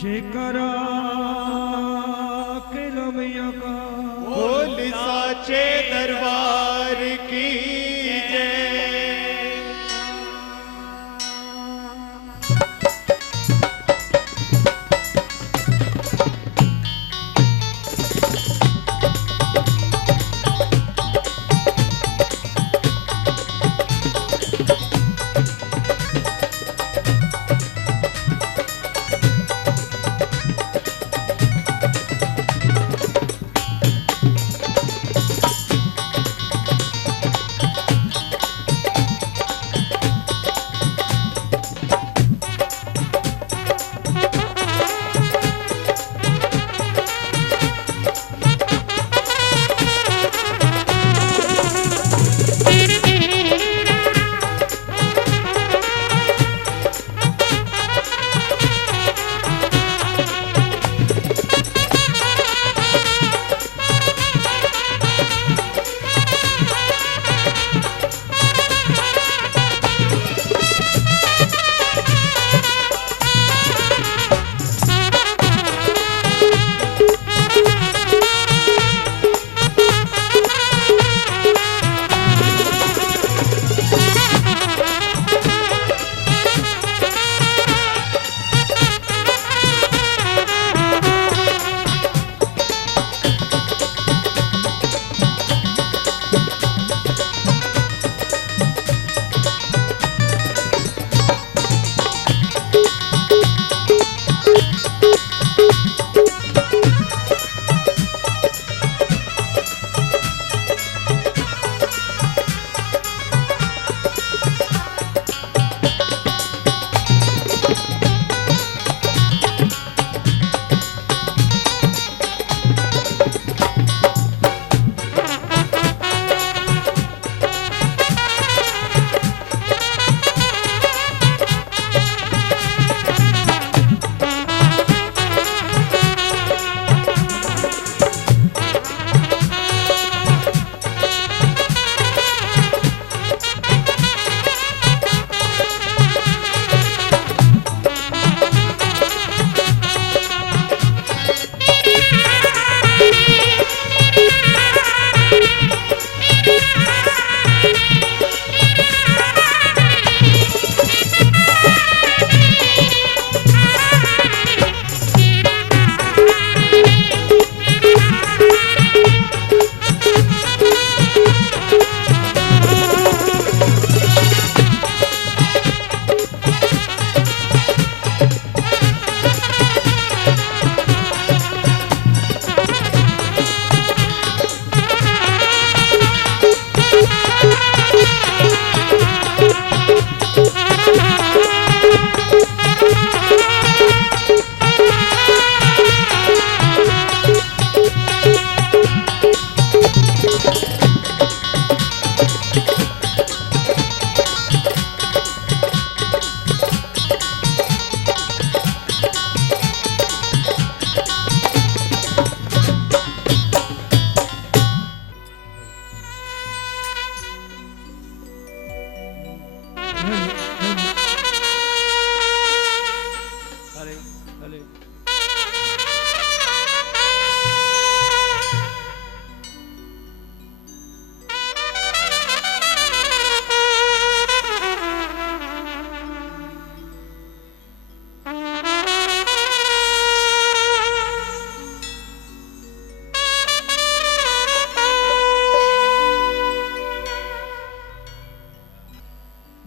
जेकरा के लमैया का बोल साचे दरबार की जय।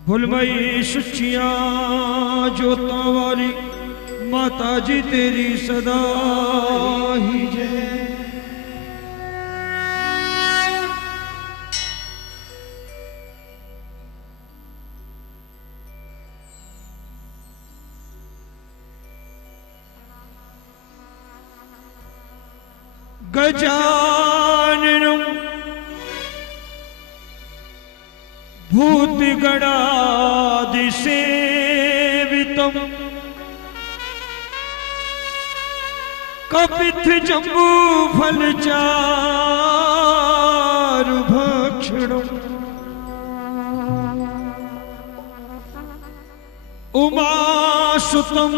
भुलमई सुचिया जोता वाली माता जी तेरी सदा ही जय। गजाननम भूतगणादिसेवितम कपित जम्बू फलचारु भक्षणम उमासुतम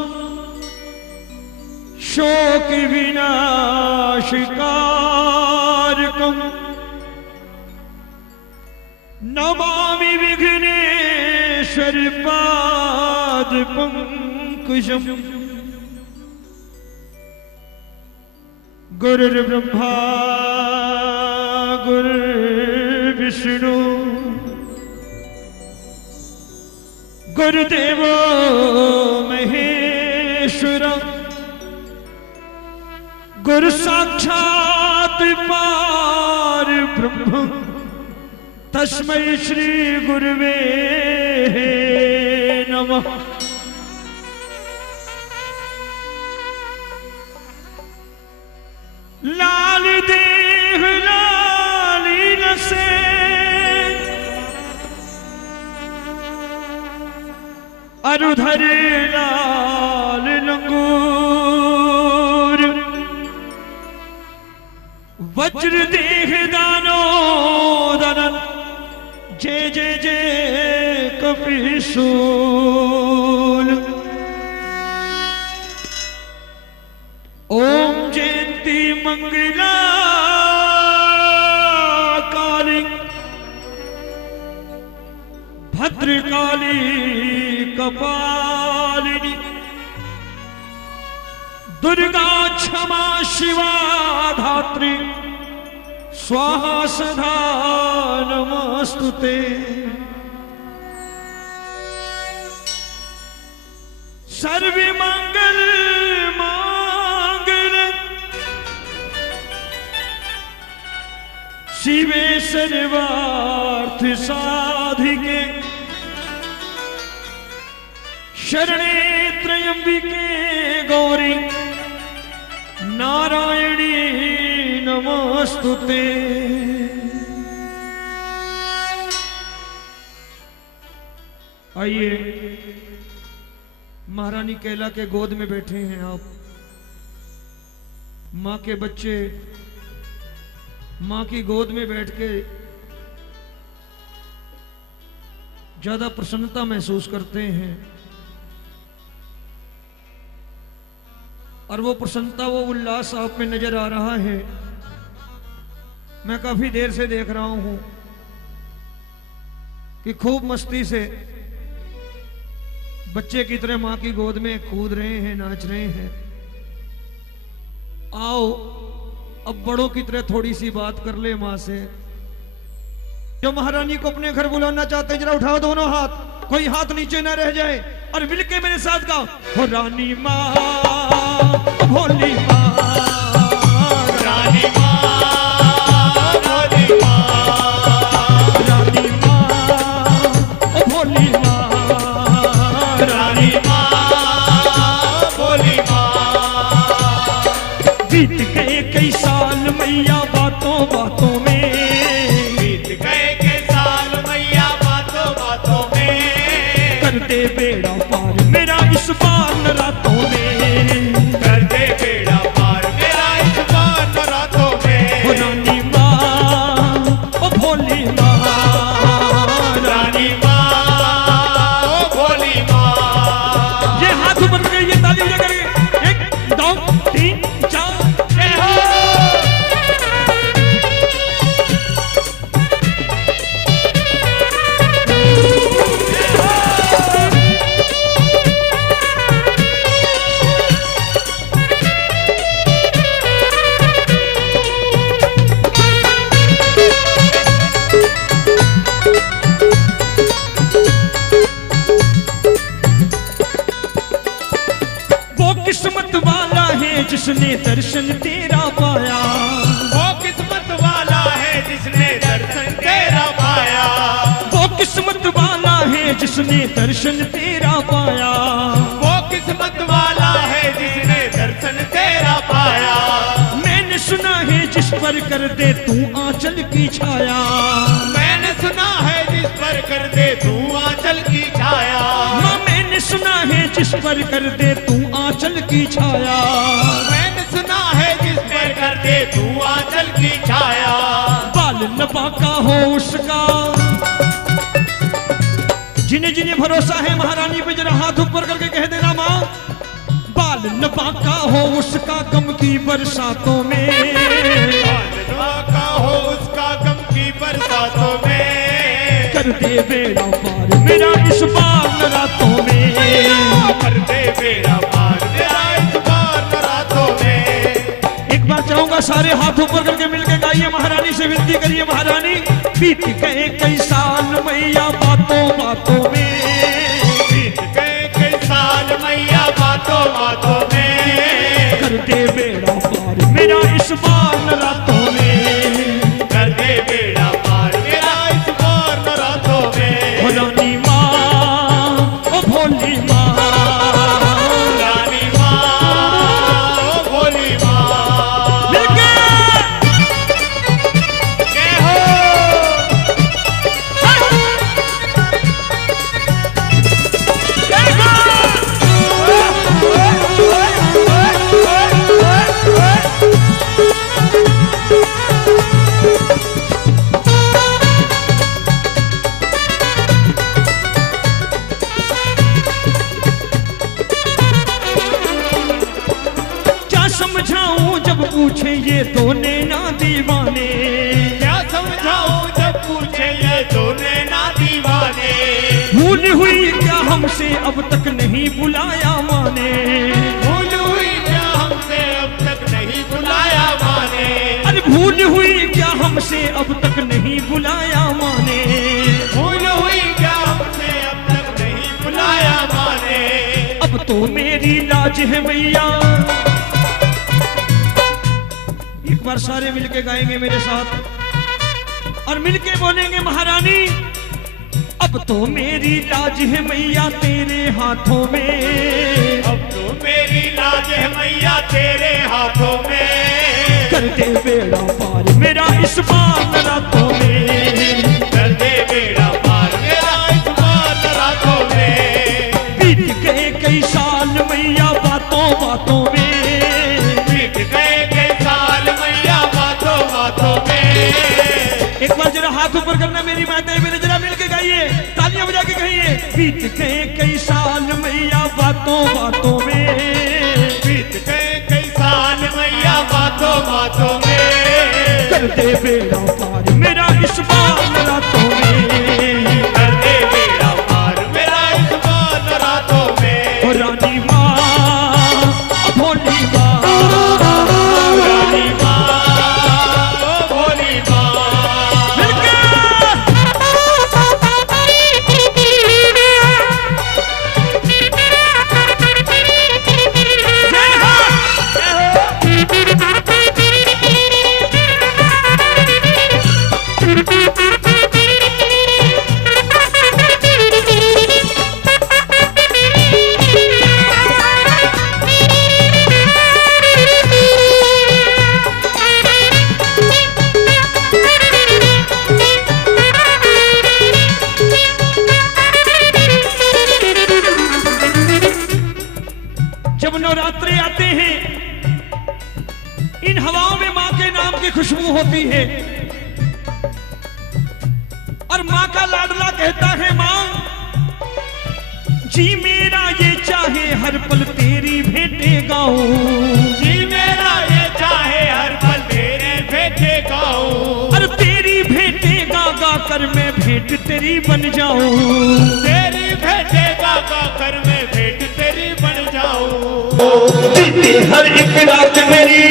शोक विनाशकारकम् नमामि विघ्नेश्वर पाद पंकजम्। गुरुर्ब्रह्मा गुरुर्विष्णु गुरुदेवो महेश्वर गुरु साक्षात् पार ब्रह्म तस्मै श्री गुरुवे नमः। लाल देह लाली नसे अरुधर लाल लंगूर वज्र देह दानो दनन जय जय जय कपिशूल। ओम जयंती मंगला काली भद्रकाली कपालिनी दुर्गा क्षमा शिवा धात्री स्वाहा सदा नमस्तुते। सर्वे मंगल मांगल शिवे सर्वार्थ साधिके शरणे त्र्यंबिके गौरी नारायणी नमस्तुते। आइए महारानी कैला के गोद में बैठे हैं आप। माँ के बच्चे माँ की गोद में बैठ के ज्यादा प्रसन्नता महसूस करते हैं और वो प्रसन्नता वो उल्लास आप में नजर आ रहा है। मैं काफी देर से देख रहा हूं कि खूब मस्ती से बच्चे की तरह मां की गोद में कूद रहे हैं, नाच रहे हैं। आओ अब बड़ों की तरह थोड़ी सी बात कर ले मां से। जो महारानी को अपने घर बुलाना चाहते जरा उठाओ दोनों हाथ, कोई हाथ नीचे ना रह जाए और मिलके मेरे साथ गाओ। हो रानी मां भोली मां रानी मां भोली मां रानी मां ओ भोली मां रानी मां भोली मां। बीत गए कई साल मैया बातों बातों में, बीत गए कई साल मैया बातों बातों में, कर दे बेड़ा पार मेरा इस बार नरातों में, कर दे बेड़ा पार मेरा इस बार नरातों में। हो रानी मां ओ भोली मां रानी मां ओ भोली मां। ये हाथ ऊपर करके ये ताली बजा करके 1 2 3 4 जय हो। किस्मत वाला है जिसने दर्शन तेरा पाया, वो किस्मत वाला है जिसने दर्शन तेरा पाया, वो किस्मत वाला है जिसने दर्शन तेरा पाया, वो किस्मत वाला है जिसने दर्शन तेरा पाया। मैंने सुना है जिस पर कर दे तू आंचल की छाया, मैंने सुना है जिस पर कर दे तू आंचल की छाया, माँ मैंने सुना है जिस पर कर दे तू आंचल की छाया, मैंने सुना है जिस पर कर दे तू आंचल की छाया। बाल नपा का हो उसका, जिन्हें जिन्हें भरोसा है महारानी पे जरा हाथ ऊपर करके कह देना माँ। बाल हाल बाका हो उसका गम की बरसातों में, का हो उसका गम की बरसातों में, कर दे बेड़ा पार मेरा इस बार रातों में, कर दे बेड़ा पार मेरा इस बार रातों में। एक बार चाहूंगा सारे हाथ ऊपर करके मिलके गाइए, महारानी से विनती करिए, महारानी बीत गए कई साल मैया बातों बातों में, बीत गए कई साल मैया बातों बातों में, कर दे बेड़ा पार मेरा इस बार रातों में, कर दे बेड़ा पार मेरा इस बार रातों में। हो रानी माँ ओ भोली माँ, रानी माँ ओ भोली माँ, मिलके जय हो। क्या समझाऊं जब पूछे ये दोने ना दीवाने, क्या समझाऊं जब पूछे ये दोने ना दीवाने, भूल हुई क्या हमसे अब तक नहीं बुलाया माने, भूल हुई क्या हमसे अब तक नहीं बुलाया माने, अरे भूल हुई क्या हमसे अब तक नहीं बुलाया माने, भूल हुई क्या हमसे अब तक नहीं बुलाया माने। अब तो मेरी लाज है मैया। एक बार सारे मिलके गाएंगे मेरे साथ और मिलके बोलेंगे, महारानी अब तो मेरी लाज है मैया तेरे हाथों में, अब तो मेरी लाज है मैया तेरे हाथों में, कर दे बेड़ा पार मेरा इस बार रातों में, कर दे बेड़ा पार मेरा इस बार रातों में। बीत गए कई साल मैया बातों बातों में, बीत गए कई साल मैया बातों बातों में। एक बार जरा हाथ ऊपर करना मेरी माताएं मेरे, जरा मिलके गाइए, तालियां बजा के कहिए, बीत गए कई साल मैया बातों बातों में, बीत गए कई साल मैया बातों बातों में, कर दे बेड़ा पार मेरा इस बार रातों में, कर दे बेड़ा पार मेरा इस बार रातों में। हो रानी माँ भोली माँ, रानी माँ ओ भोली माँ, मिलके जय हो। जब नवरात्रे आते हैं इन हवाओं में माँ के नाम की खुशबू होती है और माँ का लाडला कहता है, माँ जी मेरा ये चाहे हर पल तेरी भेंटे गाऊं, जी मेरा ये चाहे हर पल तेरे भेंटे गाऊं, और तेरी भेंटे गा गा कर मैं भेंट तेरी बन जाऊं, तेरी भेंटे गा गा कर मैं भेंट तेरी बन जाऊं। बीते हर एक रात मेरी,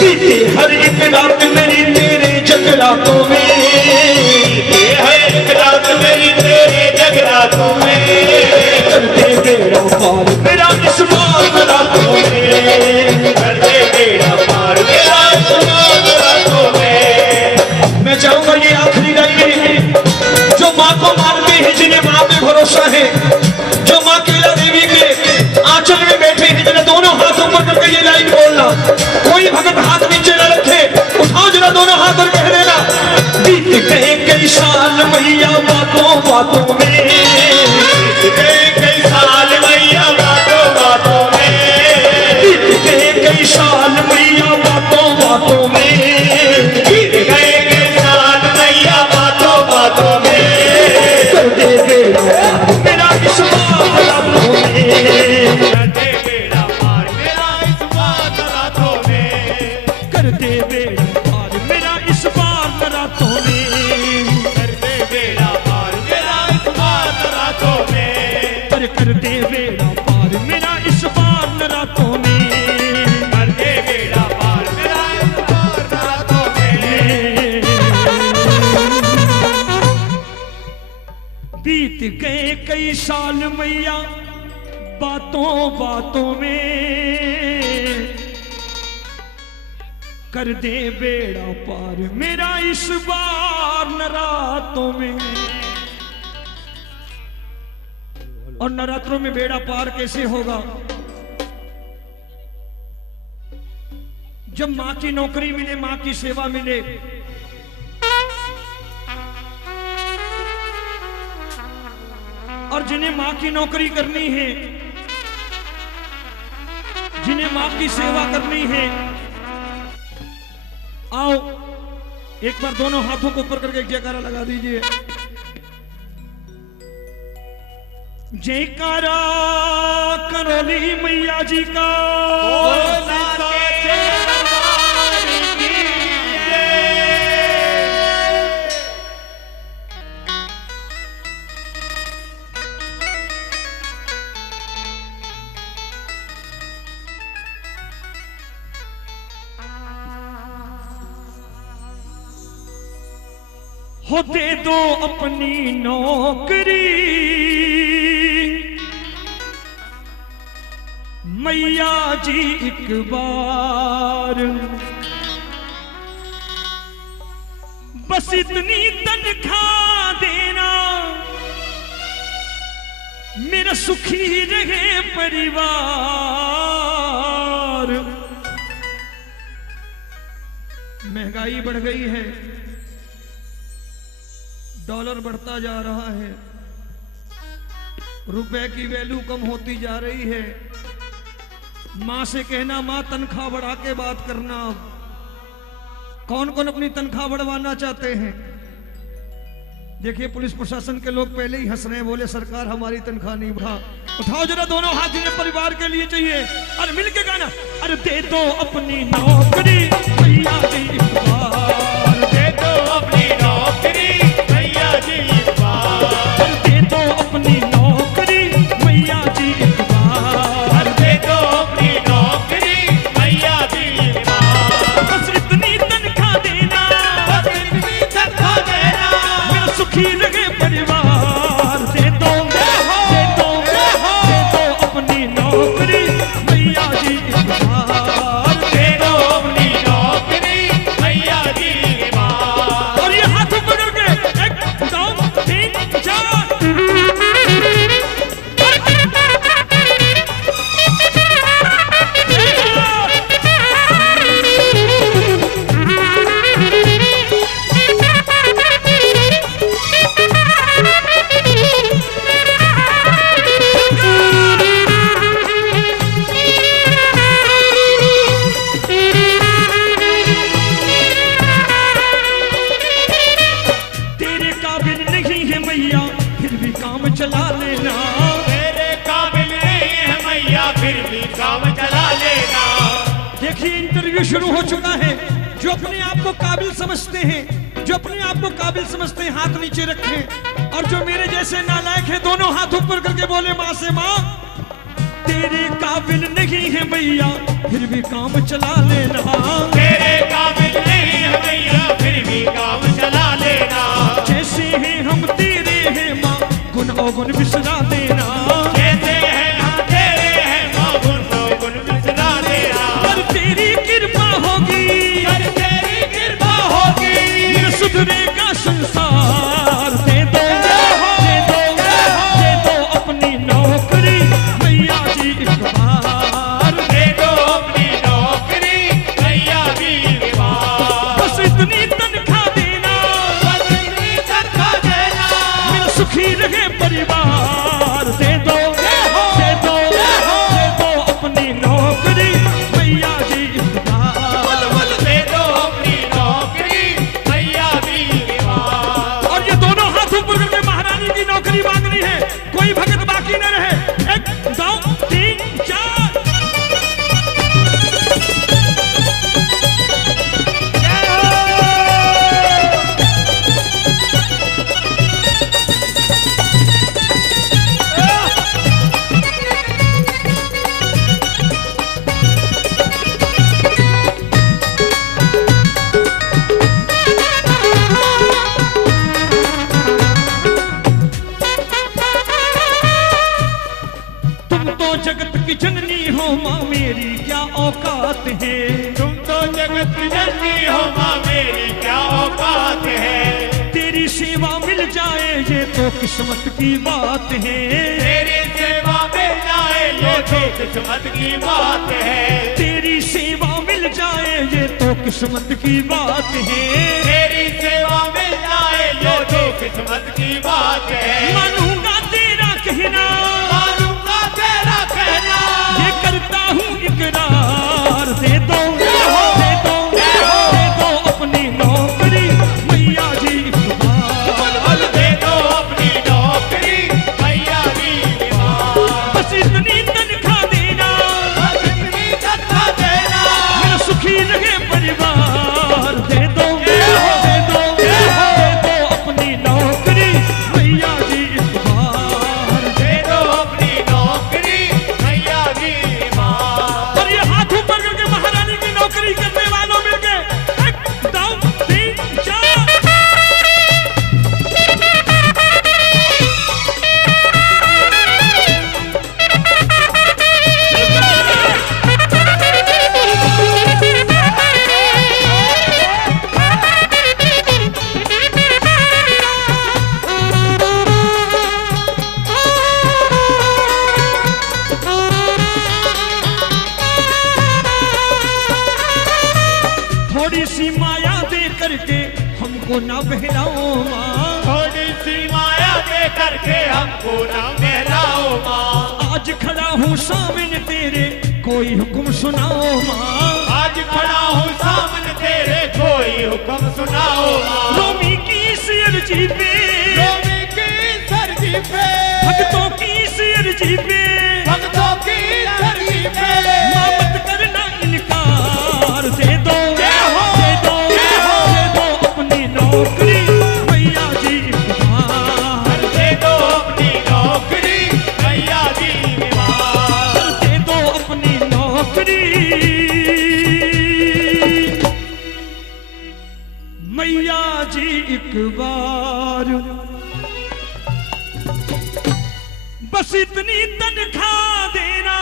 बीते हर एक रात मेरी तेरे जगरातों में, ये है एक रात मेरी तेरे जगरातों में, कर दे बेड़ा पार मेरा इस बार रातों में, कर दे बेड़ा पार मेरा इस बार रातों में। मैं चाहूंगा ये आखिरी लाइन जो माँ को मानते हैं, जिन्हें माँ पे भरोसा है, जो माँ केला देवी के आंचल में बैठे हैं, जिन्हें दोनों हाथ ऊपर करके ये लाइन बोलना, कोई भगत हाथ नीचे न रखे, उठाओ जरा दोनों हाथ और कह देना, बीत गए कई साल मैया बातों बातों में, बीत गए कई साल मैया बातों बातों में, बीत गए कई साल मैया बातों बातों में, बीत गए कई साल मैया बातों बातों में, कर दे बेड़ा मेरा इस बार रातों में, दे बेड़ा पार मेरा इस बार नरातों में, कर दे बेड़ा पार मेरा इस बार नरातों में, अरे कर दे बेड़ा पार मेरा इस बार नरातों में, कर दे बेड़ा पार मेरा इस बार नरातों में। बीत गए कई साल मैया बातों बातों में, कर दे बेड़ा पार मेरा इस बार नरातों में। और नरात्रों में बेड़ा पार कैसे होगा? जब मां की नौकरी मिले, मां की सेवा मिले, और जिन्हें मां की नौकरी करनी है, जिन्हें मां की सेवा करनी है, आओ एक बार दोनों हाथों को ऊपर करके एक जयकारा लगा दीजिए। जयकारा करोली मैया जी का, हो दे दो अपनी नौकरी मैया जी एक बार, बस इतनी तनख्वाह देना मेरा सुखी रहे परिवार। महंगाई बढ़ गई है, डॉलर बढ़ता जा रहा है, रुपए की वैल्यू कम होती जा रही है। मां से कहना मां तनख्वाह बढ़ा के बात करना। कौन कौन अपनी तनख्वाह बढ़वाना चाहते हैं? देखिए पुलिस प्रशासन के लोग पहले ही हंस रहे हैं, बोले सरकार हमारी तनख्वाह नहीं बढ़ा। उठाओ जरा दोनों हाथ जिन्हें परिवार के लिए चाहिए, अरे मिलके गाना। अरे दे दो अपनी नौकरी भैया जी एक बार, दे दो अपनी नौकरी मैया जी एक बार, दे दो अपनी नौकरी मैया जी एक बार, दे दो अपनी नौकरी मैया जी एक बार, बस इतनी तनख्वाह देना, बस इतनी तनख्वाह देना मेरा सुखी रहे परिवार। दे दो दे दो दे दो अपनी नौकरी मैया जी एक बार, दे दो अपनी नौकरी मैया जी एक बार। और ये हाथ ऊपर करके 1 2 3 4 तेरे काबिल नहीं है मैया फिर भी काम चला लेना। तेरे काबिल नहीं है मैया फिर भी काम चला लेना। देखिए इंटरव्यू शुरू हो चुका है। जो अपने आप को काबिल समझते हैं, जो अपने आप को काबिल समझते हैं हाथ नीचे रखें, और जो मेरे जैसे नालायक हैं दोनों हाथ ऊपर करके बोले मां से मां तेरे काबिल नहीं है मैया फिर भी काम चला लेना। तेरे काबिल नहीं है मैया फिर भी काम चला लेना। जैसे हैं हम तेरे हैं मां गुण अवगुण बिसरा देना। जैसे हैं हम तेरे हैं मां गुण अवगुण बिसरा देना। पर तेरी कृपा होगी, पर तेरी कृपा होगी, मेरा सुधरेगा संसार। दे दो दे दो दे दो अपनी नौकरी मैया जी एक बार, दे दो अपनी नौकरी मैया जी एक बार। बस इतनी तनख्वाह देना बस इतनी तनख्वाह देना मेरा सुखी रहे परिवार। बात है। तुम तो जगत जननी हो माँ, मेरी क्या औकात है। तेरी सेवा मिल जाए ये तो किस्मत की बात है। तेरी सेवा मिल जाए ये तो किस्मत की बात है। तेरी सेवा मिल जाए ये तो किस्मत की बात है। तेरी सेवा मिल जाए ये तो किस्मत की बात है। मानूंगा तेरा कहना, मानूंगा तेरा कहना, ये करता हूँ इकरार। दे दो दे दो दे दो अपनी नौकरी मैया जी एक बार। दे दो अपनी नौकरी मैया जी की माँ। बस इतनी तनख्वाह देना, बस इतनी तनख्वाह देना, मेरा सुखी रहे परिवार। दे दो दे दो दे दो अपनी नौकरी मैया जी एक बार। दे दो अपनी नौकरी मैया जी की माँ। और ये हाथ ऊपर करके महारानी की नौकरी करने वालों मिलके 1 2 3 4। थोड़ी सी माया दे करके हमको ना बहलाओ माँ। थोड़ी सी माया दे करके हमको ना बहलाओ माँ। आज खड़ा हूँ सामने तेरे कोई हुक्म सुनाओ माँ। आज खड़ा हूँ सामने तेरे, कोई हुक्म सुनाओ माँ। रोमी की इस अर्जी पे, रोमी की सरजी पे, भक्तों की इस अर्जी पे, भक्तों की सरजी पे, माँ मत करना इनकार। दे दो जय हो, दे दो जय हो, दे दो अपनी नौकरी मैया जी एक बार। दे दो अपनी नौकरी मैया जी की माँ। दे दो अपनी नौकरी मैया जी एक बार। बस इतनी तनख्वाह देना,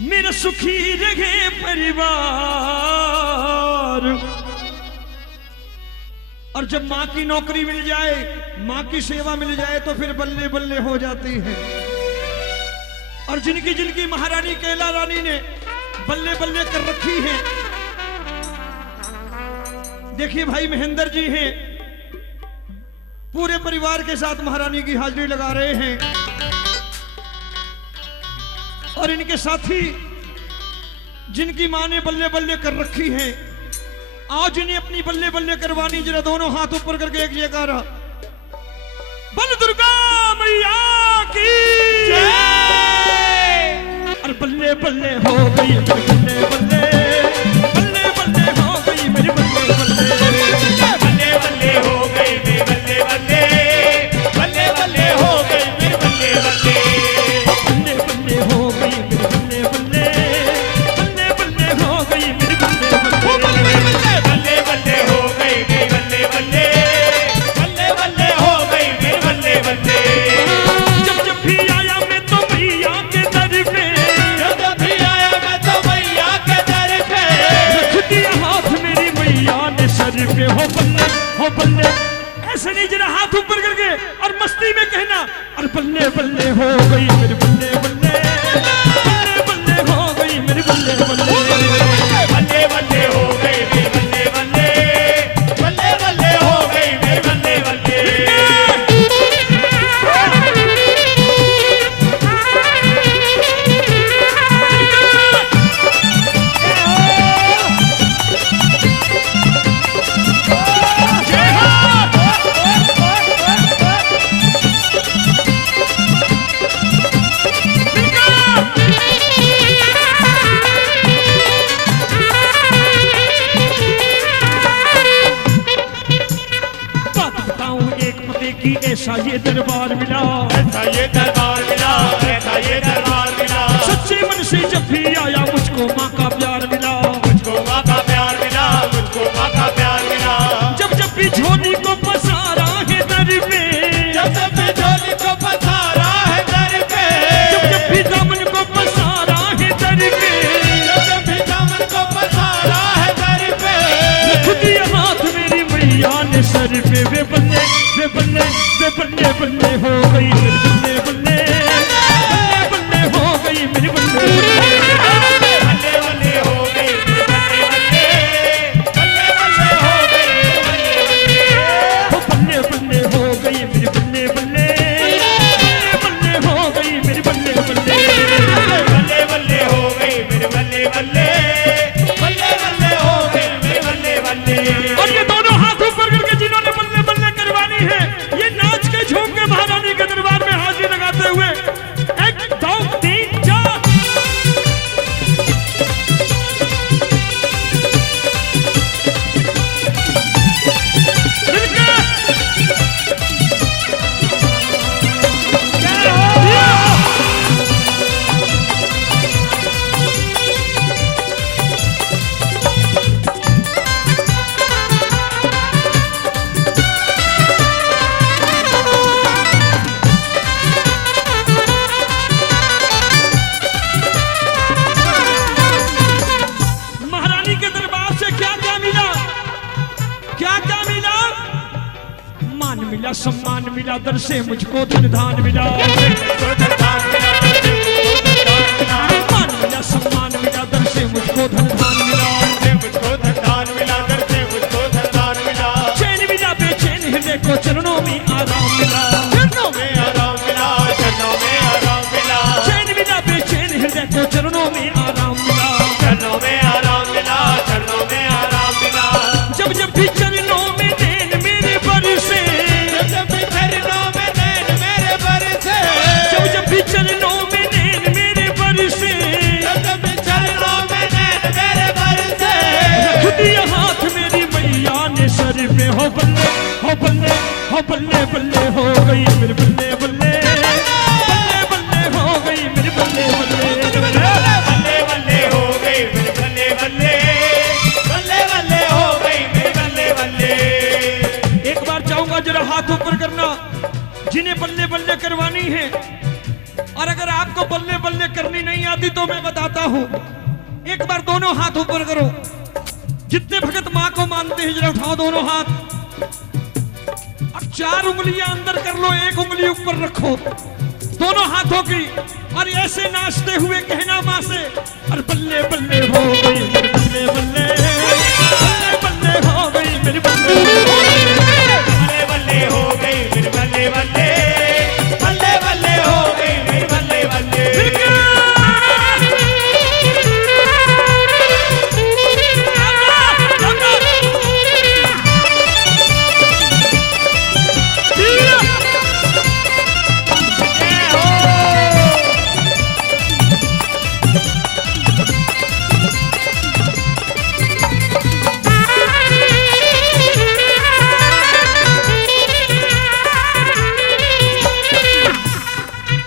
मेरा सुखी रहे परिवार। और जब माँ की नौकरी मिल जाए, माँ की सेवा मिल जाए तो फिर बल्ले बल्ले हो जाती है। और जिनकी जिनकी महारानी कैला रानी ने बल्ले बल्ले कर रखी है, देखिए भाई महेंद्र जी हैं, पूरे परिवार के साथ महारानी की हाजिरी लगा रहे हैं। और इनके साथी जिनकी मां ने बल्ले बल्ले कर रखी है, आज इन्हें अपनी बल्ले बल्ले करवानी। जरा दोनों हाथ ऊपर करके एक जयकारा, बल दुर्गा मैया की जय। और बल्ले बल्ले हो गई बल्ले बल्ले, बल्ले बल्ले हो गई मेरी बल्ले बल्ले, बल्ले बल्ले हो गई मेरी बल्ले बल्ले, बल्ले बल्ले हो गई मेरी बल्ले बल्ले, बल्ले बल्ले हो गई मेरी बल्ले बल्ले, बल्ले बल्ले हो गई मेरी बल्ले बल्ले, बल्ले बल्ले हो गई मेरी बल्ले बल्ले, बल्ले बल्ले हो गई मेरी बल्ले बल्ले। जब जब भी आया मैं तो मैया के दर पे, जब भी आया मैं तो मैया के दर पे, रख दिया हाथ मेरी मैया ने सर पे। हो बल्ले ऐसे नहीं, जरा हाथ ऊपर करके और मस्ती में कहना, और बल्ले बल्ले हो गई मेरी बल्ले बल्ले, बल्ले बल्ले हो गई मेरी बल्ले बल्ले, बल्ले बल्ले हो गई मेरी बल्ले बल्ले, बल्ले बल्ले हो गई मेरी बल्ले बल्ले। ऐसा ये दरबार मिला, ऐसा ये दरबार मिला, ऐसा ये दरबार मिला, सच्चे मन से जब भी आया मुझको माँ का प्यार मिला, मुझको माँ का प्यार मिला, मुझको माँ का प्यार मिला। जब जब भी झोली को पसारा है दर पे, जब जब भी झोली को पसारा है दर पे, जब जब भी दामन को पसारा है दर पे, रे बल्ले रे बल्ले बल्ले हो गई मेरे बल्ले बल्ले बल्ले बल्ले हो गई मेरी बल्ले बल्ले बल्ले हो गई मेरे बल्ले बल्ले बल्ले हो गई मेरे बल्ले बल्ले बल्ले बल्ले हो गई मेरी बल्ले बल्ले बल्ले बल्ले हो गई मेरे बल्ले बल्ले बल्ले बल्ले हो गई मेरे बल्ले बल्ले। और ये दोनों हाथ ऊपर करके जिन्होंने बल्ले बल्ले करवानी है ये नाच के झूम के महारानी के दरबार में हाजिर लगाते हुए 1 2 3 4 महारानी के दरबार से क्या क्या मिला क्या क्या मिला मान मिला सम्मान मिला दर से मुझको धन धान मिला मान मिला सम्मान मिला दर से मुझको धन धान मिला चैन मिला बेचैन हृदय को चरणों में आराम मिला चैन मिला बेचैन हृदय को चरणों में आराम मिला जब जब भी चरणों में नैन मेरे बरसे जब जब भी चरणों में नैन मेरे बरसे रख दिया हाथ मेरी मैया ने सर पे हो बल्ले बल्ले बल्ले हो गई मेरे बल्ले बल्ले बल्ले बल्ले हो गई मेरे बल्ले बल्ले बल्ले बल्ले हो गई मेरे बल्ले बल्ले बल्ले बल्ले हो गई मेरे बल्ले बल्ले। एक बार चाहूंगा जरा हाथ ऊपर करना जिन्हें बल्ले बल्ले करवानी है और अगर आपको बल्ले बल्ले करनी नहीं आती तो मैं बताता हूं एक बार दोनों हाथ ऊपर करो जितने भगत मां को मानते हैं जरा उठाओ दोनों हाथ अब 4 उंगलियां अंदर कर लो 1 उंगली ऊपर रखो दोनों हाथों की और ऐसे नाचते हुए कहना मां से और बल्ले बल्ले हो गई मेरे बल्ले बल्ले बल्ले बल्ले हो गई मेरी बल्ले बल्ले बल्ले हो गई मेरे बल्ले बल्ले बल्ले बल्ले हो गई मेरे बल्ले बल्ले।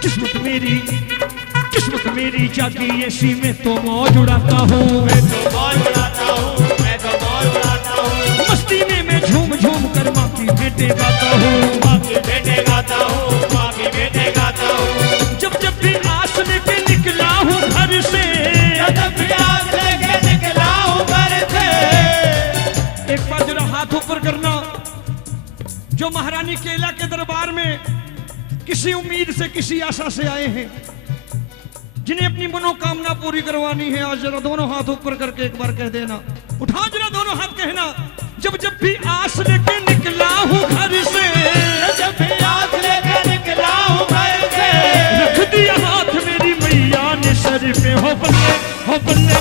किस्मत मेरी जागी ऐसी मैं तो मौज उड़ाता हूँ मस्ती में मैं झूम झूम कर माँ की बेटे गाता हूँ जब जब भी आस लेके निकला हूँ घर से एक बार जरा हाथ ऊपर करना जो महारानी केला के दरबार में किसी उम्मीद से किसी आशा से आए हैं जिन्हें अपनी मनोकामना पूरी करवानी है आज जरा दोनों हाथ ऊपर करके एक बार कह देना उठा जरा दोनों हाथ कहना जब जब भी आस लेके निकला हूँ घर से रख दिया हाथ मेरी मैया ने सर पे हो बल्ले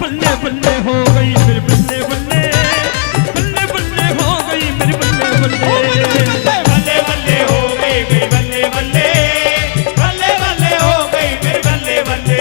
बल्ले बल्ले हो गई मेरे बल्ले बल्ले बल्ले बल्ले हो गई मेरे बल्ले बल्ले बल्ले बल्ले हो गई मेरे बल्ले बल्ले बल्ले बल्ले हो गई मेरे बल्ले बल्ले।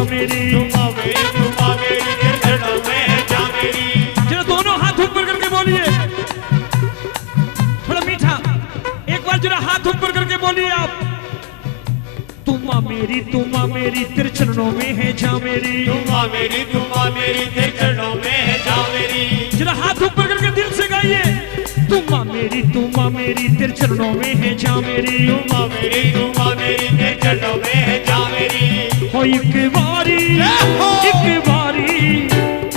जा मेरी, तुम आ मेरी, तुम आ मेरी, तेरे चरणों में है जा मेरी। जरा दोनों हाथ ऊपर करके बोलिए, थोड़ा मीठा, एक बार जरा हाथ ऊपर करके बोलिए आप। तुम आ मेरी, तुम आ मेरी, तेरे चरणों में है जा मेरी, तुम आ मेरी, तुम आ मेरी, तेरे चरणों में है जा मेरी। जरा हाथ ऊपर करके दिल से गाइए। तुम आ मेरी, तुम आ मेरी, तेरे चरणों में है जा मेरी, तुम आ मेरी, तुम आ मेरी, तेरे चरणों में है जा मेरी। हो एक बारी, एक बारी,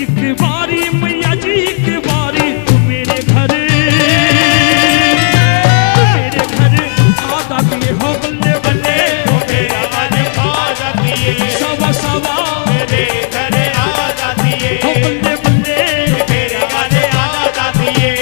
एक बारी मैया जी, एक बारी तू मेरे घर, तू मेरे घर आ जाती हो बल्ले बल्ले, तो मेरा मन खा जाती है, सवा सवा मेरे घर आ जाती है, हो बल्ले बल्ले। मेरा मन आ जाती है।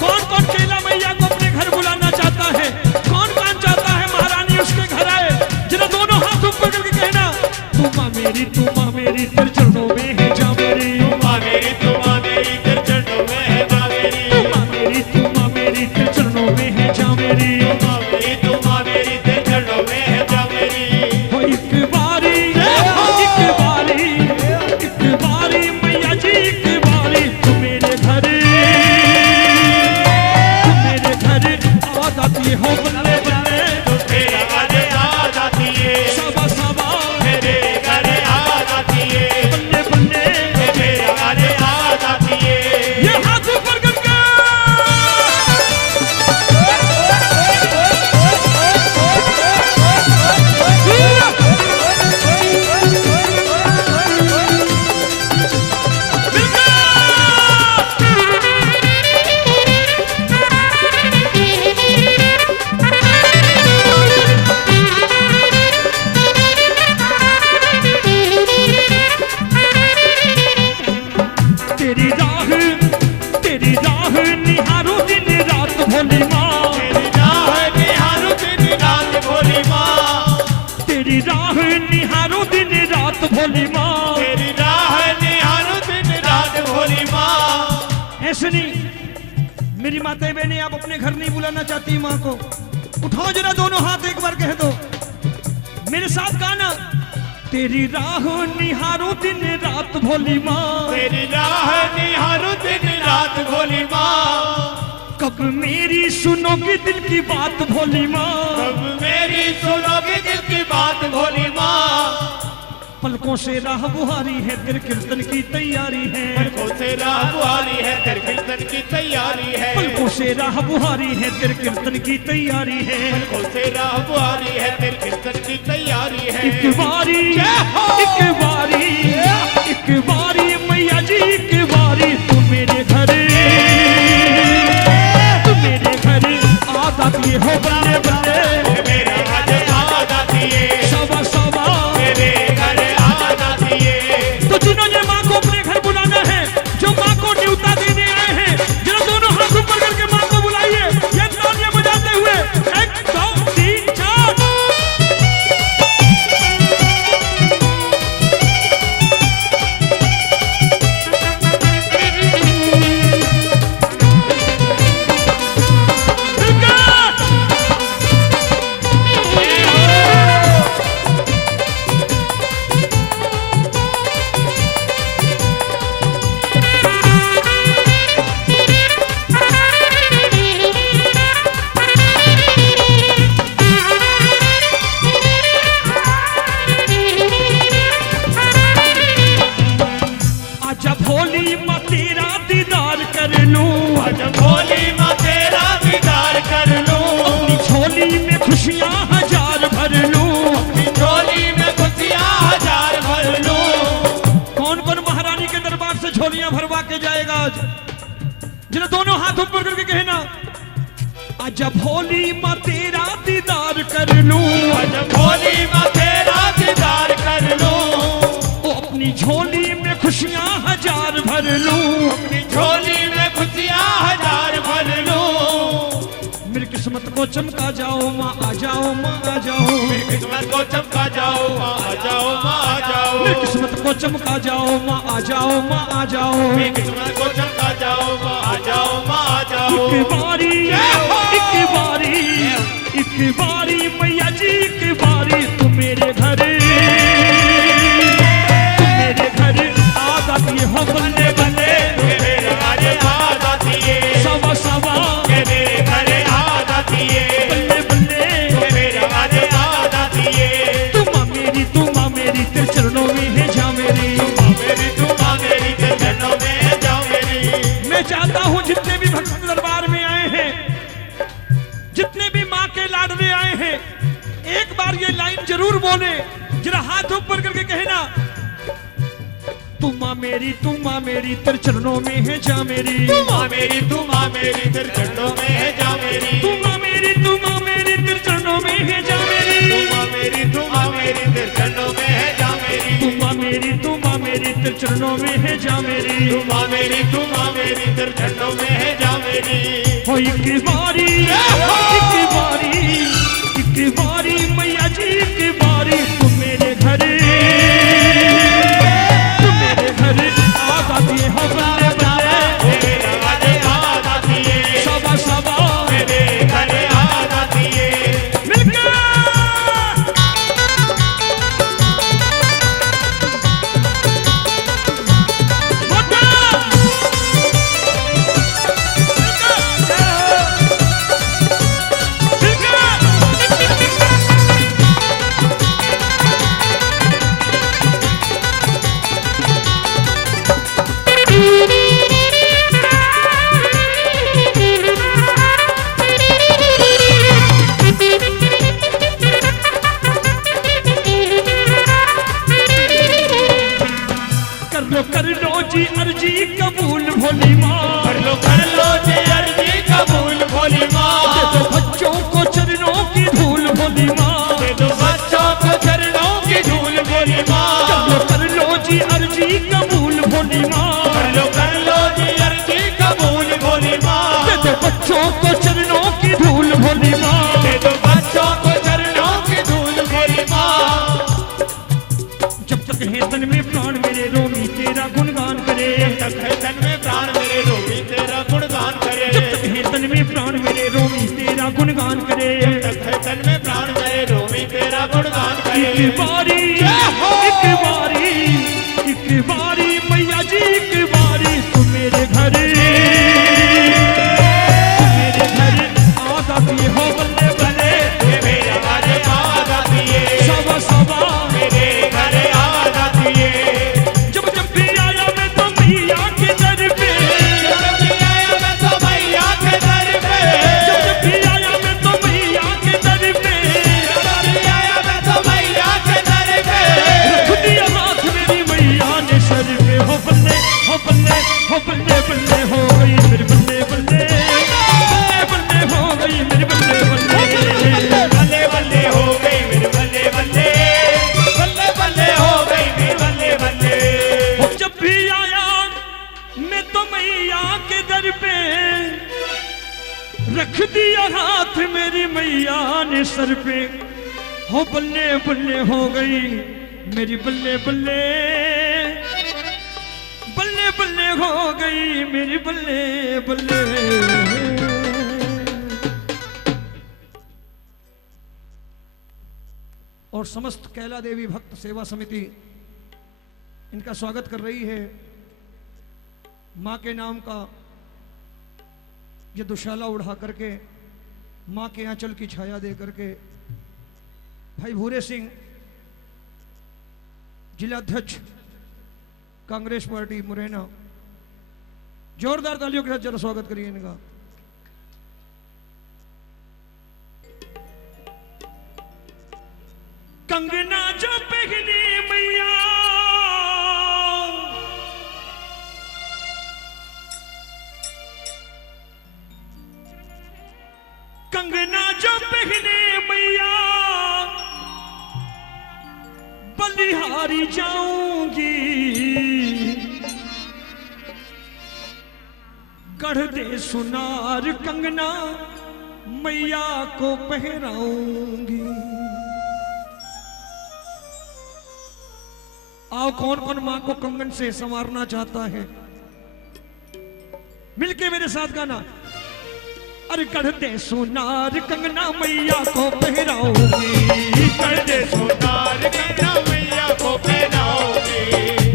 कौन कौन केला मैया को अपने घर बुलाना चाहता है, कौन कौन चाहता है महारानी उसके घर आए, जरा दोनों हाथ ऊपर करके कहना। तुम आ मेरी, तुम आ मेरी, तेरे चरणों में है जा मेरी, तुम आ मेरी, तुम आ मेरी, तेरे चरणों में है जा मेरी। तुम आ मेरी, तुम आ मेरी, तेरे चरणों में है जा मेरी। तुम आ मेरी, तुम आ मेरी, तेरे चरणों में है जा मेरी। हो एक बारी, एक बारी, एक बारी मैया जी, एक बारी तू मेरे घर, तू मेरे घर आ जाती हो बल्ले बल्ले, तो मेरा मन आ जाती है, सबा सबा मेरे घर आ जाती है, बल्ले बल्ले। मेरा मन आ जाती है। ये हाथ ऊपर करके तेरी राह निहारो दिन रात भोली माँ, तेरी राह निहारो दिन रात भोली माँ, तेरी राह निहारो दिन रात भोली माँ। तेरी राह निहारो दिन रात भोली माँ। ऐसे नहीं, मेरी माताएं बहनें आप अपने घर नहीं बुलाना चाहती माँ को, उठाओ जरा दोनों हाथ एक बार कह दो मेरे साथ गाना। तेरी राह निहारो दिन रात भोली माँ, तेरी राह निहारो दिन रात भोली माँ। कब मेरी सुनोगी दिल की बात भोली माँ, कब मेरी सुनोगी दिल की बात भोली माँ। पलकों से राह बुहारी है, तेरे कीर्तन की तैयारी है, पलकों से राह बुहारी है, तेरे कीर्तन की तैयारी है, पलकों से राह बुहारी है, तेरे कीर्तन की तैयारी है। पलकों से राह बुहारी है, तेरे कीर्तन की तैयारी है। एक बारी, एक बारी, एक बारी मैया जी, एक बारी तू मेरे घर, तू मेरे घर आ जाती हो बल्ले बल्ले, मेरा मन आ जाती है, सवा सवा। मेरे घर आ जाती है। तो जिन्होंने माँ को अपने घर बुलाना है, जो माँ को न्योता देने आए हैं, जरा दोनों हाथ ऊपर करके माँ को बुलाइए, ये तालियां बजाते हुए 1 2 3 4। आजा भोली माँ तेरा दीदार कर लूं, आज भोली माँ तेरा दीदार कर लूं, अपनी झोली में खुशियाँ हजार भर लूं। अपनी झोली में खुशियाँ हजार भर लूं। कौन कौन महारानी के दरबार से झोलियां भरवा के जाएगा आज, जरा दोनों हाथ ऊपर करके कहना। आजा भोली माँ तेरा दीदार कर लूं, आज भोली माँ तेरा दीदार कर लूं, ओ अपनी झोली में खुशियाँ हजार भर लूं। अपनी झोली में खुशियाँ हजार भर लूं। मेरी किस्मत को चमका जाओ माँ, आ जाओ माँ, आ जाओ। मेरी किस्मत को चमका जाओ माँ, आ जाओ माँ, आ जाओ। मेरी किस्मत को चमका जाओ माँ, आ जाओ माँ, आ जाओ। मेरी किस्मत को चमका जाओ माँ, आ जाओ माँ, आ जाओ। एक बारी, एक बारी, एक बारी मैया जी, एक बारी तू मेरे घर, जितने भी भक्त दरबार में आए हैं, जितने भी माँ के लाडले आए हैं, एक बार ये लाइन जरूर बोले, जरा हाथ ऊपर करके कहना, तू माँ मेरी तेरे चरणों में है जा मेरी, तू माँ मेरी तेरे चरणों में है जा मेरी, तू माँ मेरी तेरे चरणों में है जा मेरी, तू माँ मेरी तेरे चरणों में है जा मेरी, तू माँ मेरी तेरे चरणों में है जा मेरी, तू माँ मेरी तेरे चरणों में है जा मेरी। हो एक बारी मैया जी की बारी, तू मेरे घर आ जाती है, हो बल्ले बल्ले आ जाती है, सबा सबा मेरे घर आ जाती है। मिलकर कर लो जी अर्जी कबूल भोली माँ, कर लो जी अर्जी कबूल भोली माँ, दे दो बच्चों को चरणों की धूल भोली माँ, दे दो बच्चों को चरणों की धूल भोली माँ, कर लो जी अर्जी कबूल भोली माँ, कर लो जी अर्जी कबूल भोली माँ, दे दो बच्चों को चरणों की धूल भोली माँ, दे दो बच्चों को चरणों की धूल भोली माँ। जब तक है तन में प्राण मेरे रोमी तेरा गुणगान करे, तक है तन में प्राण मेरे रोमी तेरा गुणगान करे, जब तक है तन में प्राण मेरे रोमी तेरा गुणगान करे, तक है तन में प्राण मेरे रोमी तेरा गुणगान करे। एक बारी मैया जी एक बारी, तू मेरे घर आ जाती है, हो बल्ले बल्ले मेरा घर आ जाती है, सबा सबा मेरे घर आ जाती है। जब भी आया मैं तो मैया के दर पे, जब भी आया मैं तो मैया के दर पे, जब भी आया मैं तो मैया के दर पे, जब भी आया मैं तो मैया के दर पे, रख दिया हाथ मेरी मैया ने सर पे, हो बल्ले बल्ले हो गई मेरे बल्ले बल्ले हो गई मेरे बल्ले बल्ले बल्ले बल्ले हो गई मेरे बल्ले बल्ले, बल्ले बल्ले हो गई मेरे बल्ले बल्ले। जब भी आया मैं तो मैया के दर पे, रख दिया हाथ मेरी मैया ने सर पे, हो बल्ले बल्ले हो गई मेरी बल्ले बल्ले, बल्ले बल्ले हो गई मेरी बल्ले बल्ले। और समस्त कैला देवी भक्त सेवा समिति इनका स्वागत कर रही है। माँ के नाम का ये दुशाला उड़ा करके, माँ के आंचल की छाया दे करके भाई भूरे सिंह जिलाध्यक्ष कांग्रेस पार्टी मुरैना, जोरदार तालियों के साथ जरा स्वागत करिए इनका। कंगना जो पहने मैया, कंगना जो पहने मैया, बलिहारी जाऊंगी, गढ़ दे सुनार कंगना मैया को पहराऊंगी। आओ कौन कौन मां को कंगन से संवारना चाहता है, मिलके मेरे साथ गाना। अरे गढ़ दे सुनार कंगना मैया को पहराऊंगी, कर दे सोनार कंगना मैया को पहनाओगी,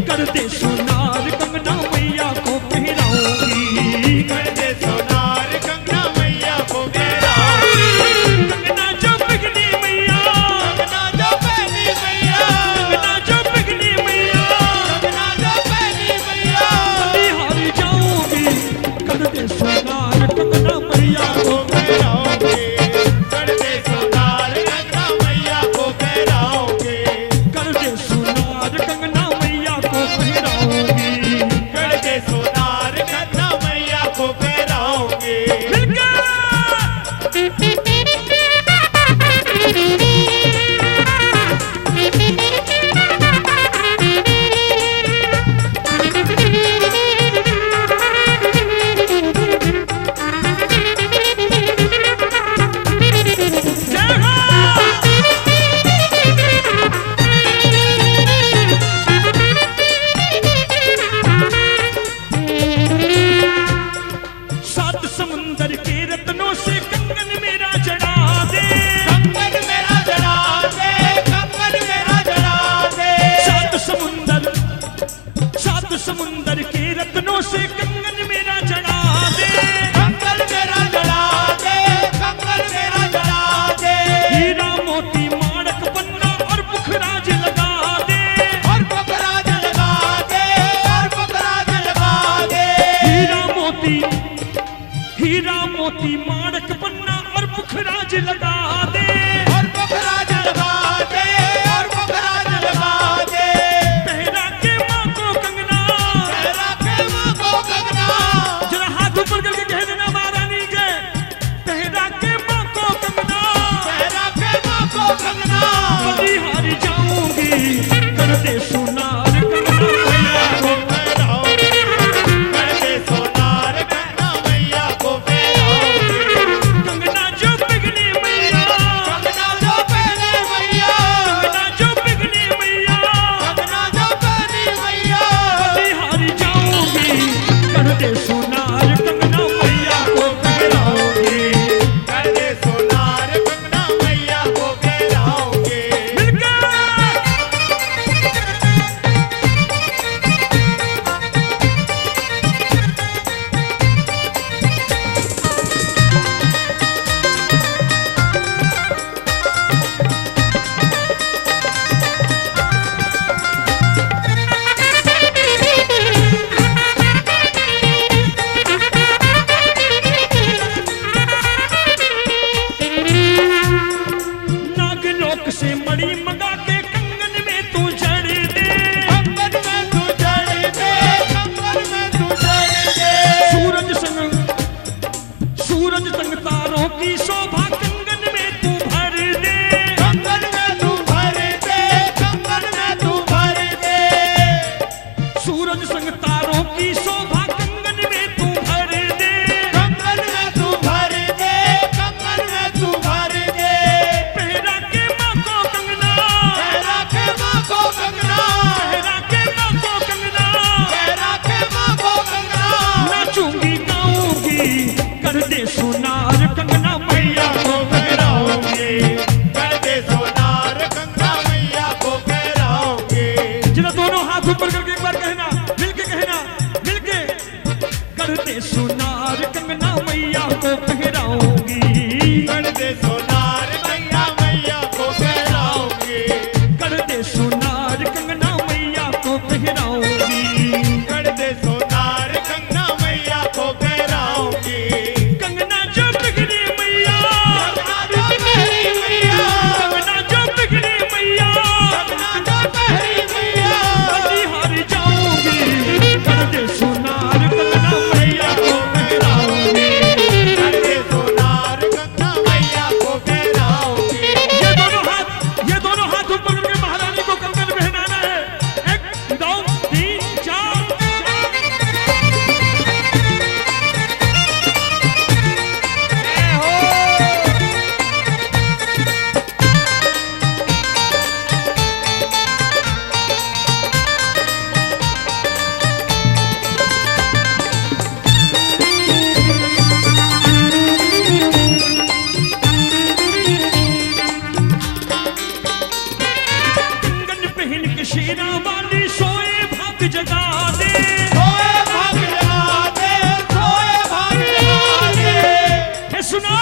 कर दे सुनार कंगना मैया को पहराऊंगी, कर दे सोनार कंगना मैया को पहनाओगी। कंगना जो पहनी मैया, कंगना जो पहनी मैया, कंगना जो पहनी मैया, कंगना जो पहनी मैया, बलिहारी जाऊंगी, कर दे सुनार कराओगे। सात समुंदर के रत्नों से कंगन मेरा जड़ा दे, कंगन मेरा जड़ा दे, कंगन मेरा जड़ा दे। सात समुंदर के रत्नों से कंगन मेरा जड़ा दे, कंगन मेरा जड़ा दे, कंगन मेरा जड़ा दे। हीरा मोती माणक पन्ना और पुखराज लगा दे, और पुखराज लगा दे, और पुखराज लगा दे। हीरा मोती माणक पन्ना और पुखराज लगा दे, और पुखराज लगा दे, और पुखराज लगा दे। पहरा के माँ को कंगना, पहरा के माँ को कंगना, जरा हाथ ऊपर करके कह देना महारानी के, पहरा के माँ को कंगना, पहरा के माँ को कंगना। बड़ी हारी जाऊंगी कर दे सुनार कंगना मैया को पहराओगे, कर दे सोनार कंगना मैया को पहराओगे। कंगना जो बिगड़ी मैया, कंगना जो पहने मैया, कंगना जो बिगड़ी मैया, कंगना जो पहनी मैया। बड़ी हारी जाऊंगी कर दे सुनार कंगना मैया को पहराओगी। कर दे सोनार कंगना मैया को पहराओगे। मिलकर नागलोक से मणि मंगा के कंगन में तू जड़ दे, कंगन में तू जड़ दे, कंगन में तू जड़ दे। सूरज संग तारों की शोभा कंगन में तू भर दे, कंगन में तू भर दे, कंगन में तू भर दे। सूरज संग तारों की शोभा कंगन में तू भर दे, कंगन में तू भर दे, कंगन में तू भर दे। पहरा के माँ को कंगना, पहरा के माँ को कंगना, पहरा के माँ को कंगना, पहरा के माँ को कंगना। नाचूंगी गाऊंगी कर दे सुनार कंगना मैया को पहराओगे। कर दे सोनार कंगना मैया को पहराओगे। जरा दोनों हाथ ऊपर करके एक बार कहना, मिलके कर दे सुनार कंगना मैया को पहराऊंगी। कर दे सोनार मैया मैया को पहराओगे। कर दे सुनार कंगना मैया को पहराऊंगी। कर दे सोनार कंगना मैया को पहराओगे। कंगना जो बिगड़ी मैया, कंगना जो पहरी मैया, कंगना जो बिगड़ी मैया, कंगना जो पहरी मैया। बड़ी हारी जाऊंगी कर दे सुनार कंगना मैया को पहराऊंगी। कर दे सोनार कंगना मैया को पहराओगे। ये दोनों हाथ ऊपर करके महारानी को कंगन पहनाना है। 1 2 3 4 कंगन पहन के शेरा वाली सोए भाग जगा दे, सोए भाग जगा दे, सोए भाग जगा दे। है सुना।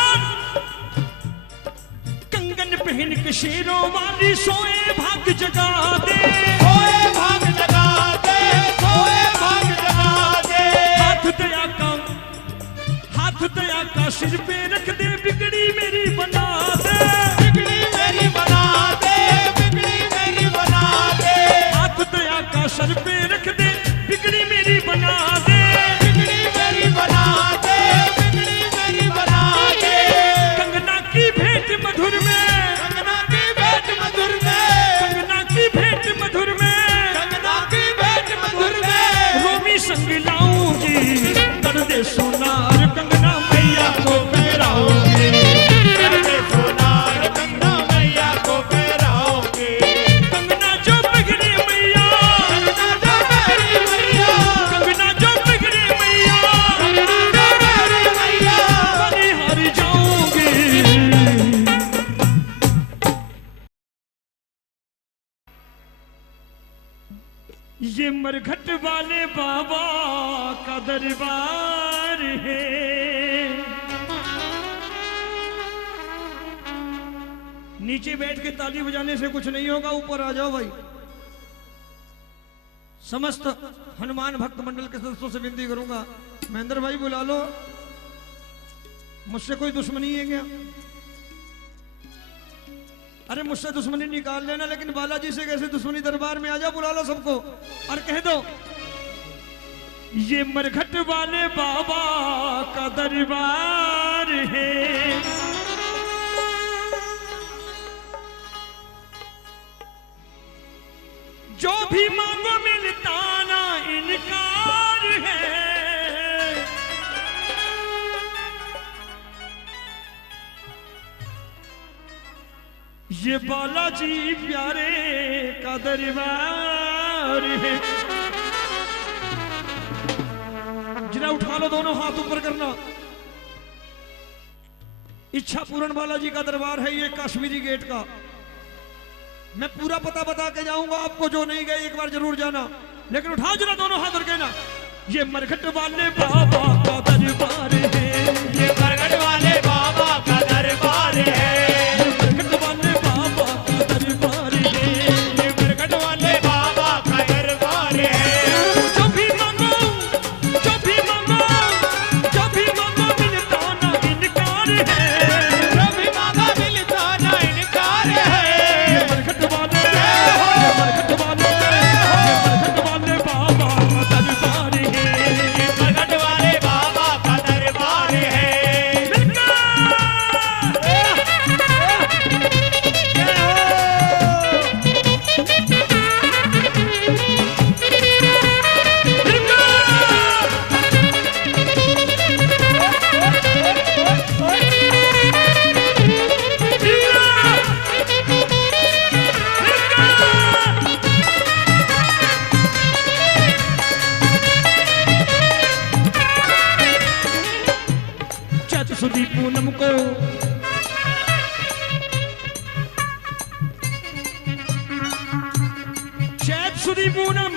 कंगन पहन के शेरों वाली सोए भाग जगा दे, सोए भाग जगा दे, सोए भाग जगा दे। हाथ दया का सिर पे रख दे, बिगड़ी मेरी बना दे, बिगड़ी मेरी बना दे, बिगड़ी मेरी बना दे। हाथ दया का सर पे रख दे, बिगड़ी मेरी बना दे। बिगड़ी मेरी बना दे, बिगड़ी ये मरघट वाले बाबा का दरबार है। नीचे बैठ के ताली बजाने से कुछ नहीं होगा, ऊपर आ जाओ भाई। समस्त हनुमान भक्त मंडल के सदस्यों से विनती करूंगा, महेंद्र भाई बुला लो। मुझसे कोई दुश्मनी है क्या? अरे मुझसे दुश्मनी निकाल लेना, लेकिन बालाजी से कैसे दुश्मनी? दरबार में आ जाओ, बुला लो सबको और कह दो ये मरघट वाले बाबा का दरबार है। जो भी मांगो मिलता ना इनकार है। ये बालाजी प्यारे का दरबार है। जरा उठा लो, दोनों हाथ ऊपर करना। इच्छा पूर्ण बालाजी का दरबार है ये कश्मीरी गेट का। मैं पूरा पता बता के जाऊंगा आपको, जो नहीं गए एक बार जरूर जाना। लेकिन उठाओ जरा दोनों हाथ और कहना ये मरघट वाले बाबा का दरबार है। ये मरघट वाले बाबा का दरबार है। पूनम को चैत सुदी पूनम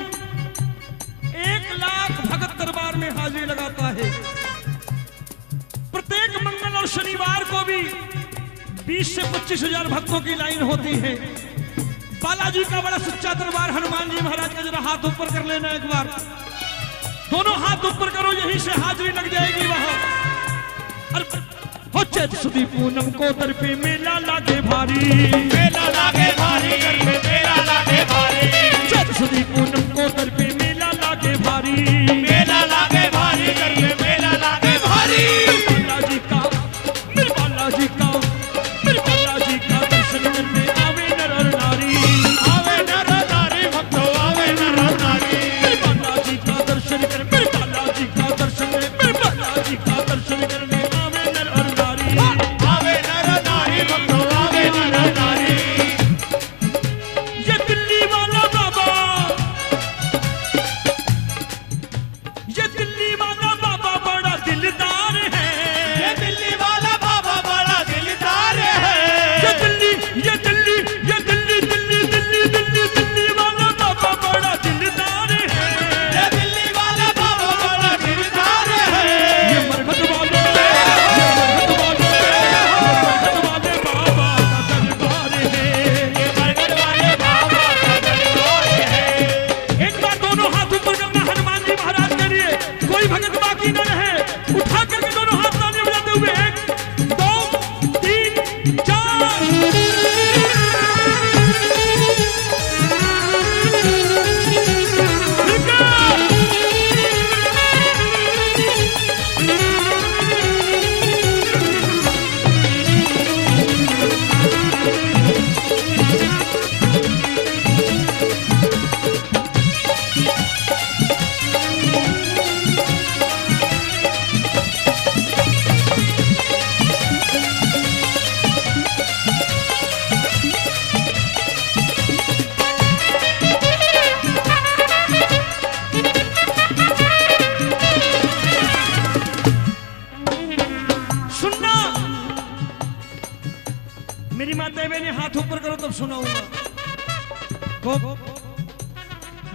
1 लाख भगत दरबार में हाजिरी लगाता है। प्रत्येक मंगल और शनिवार को भी 20 से 25 हजार भक्तों की लाइन होती है। बालाजी का बड़ा सच्चा दरबार हनुमान जी महाराज का जरा हाथ ऊपर कर लेना एक बार। दोनों हाथ ऊपर करो, यहीं से हाजिरी लग जाएगी वहां। हो चैत सुदी पूनम को दर पे मेला लागे भारी, मेला लागे भारी, मेला लागे भारी। चैत सुदी पूनम को दर पे मेला लागे भारी, मेला लागे भारी, मेला लागे भारी। बालाजी का, मेरे बालाजी का, मेरे बालाजी का दर्शन करने आवे नर और नारी, आवे नर नारी भक्तों, आवे नर नारी। मेरे बालाजी का दर्शन कर, मेरे बालाजी का दर्शन, मेरे बालाजी का दर्शन करने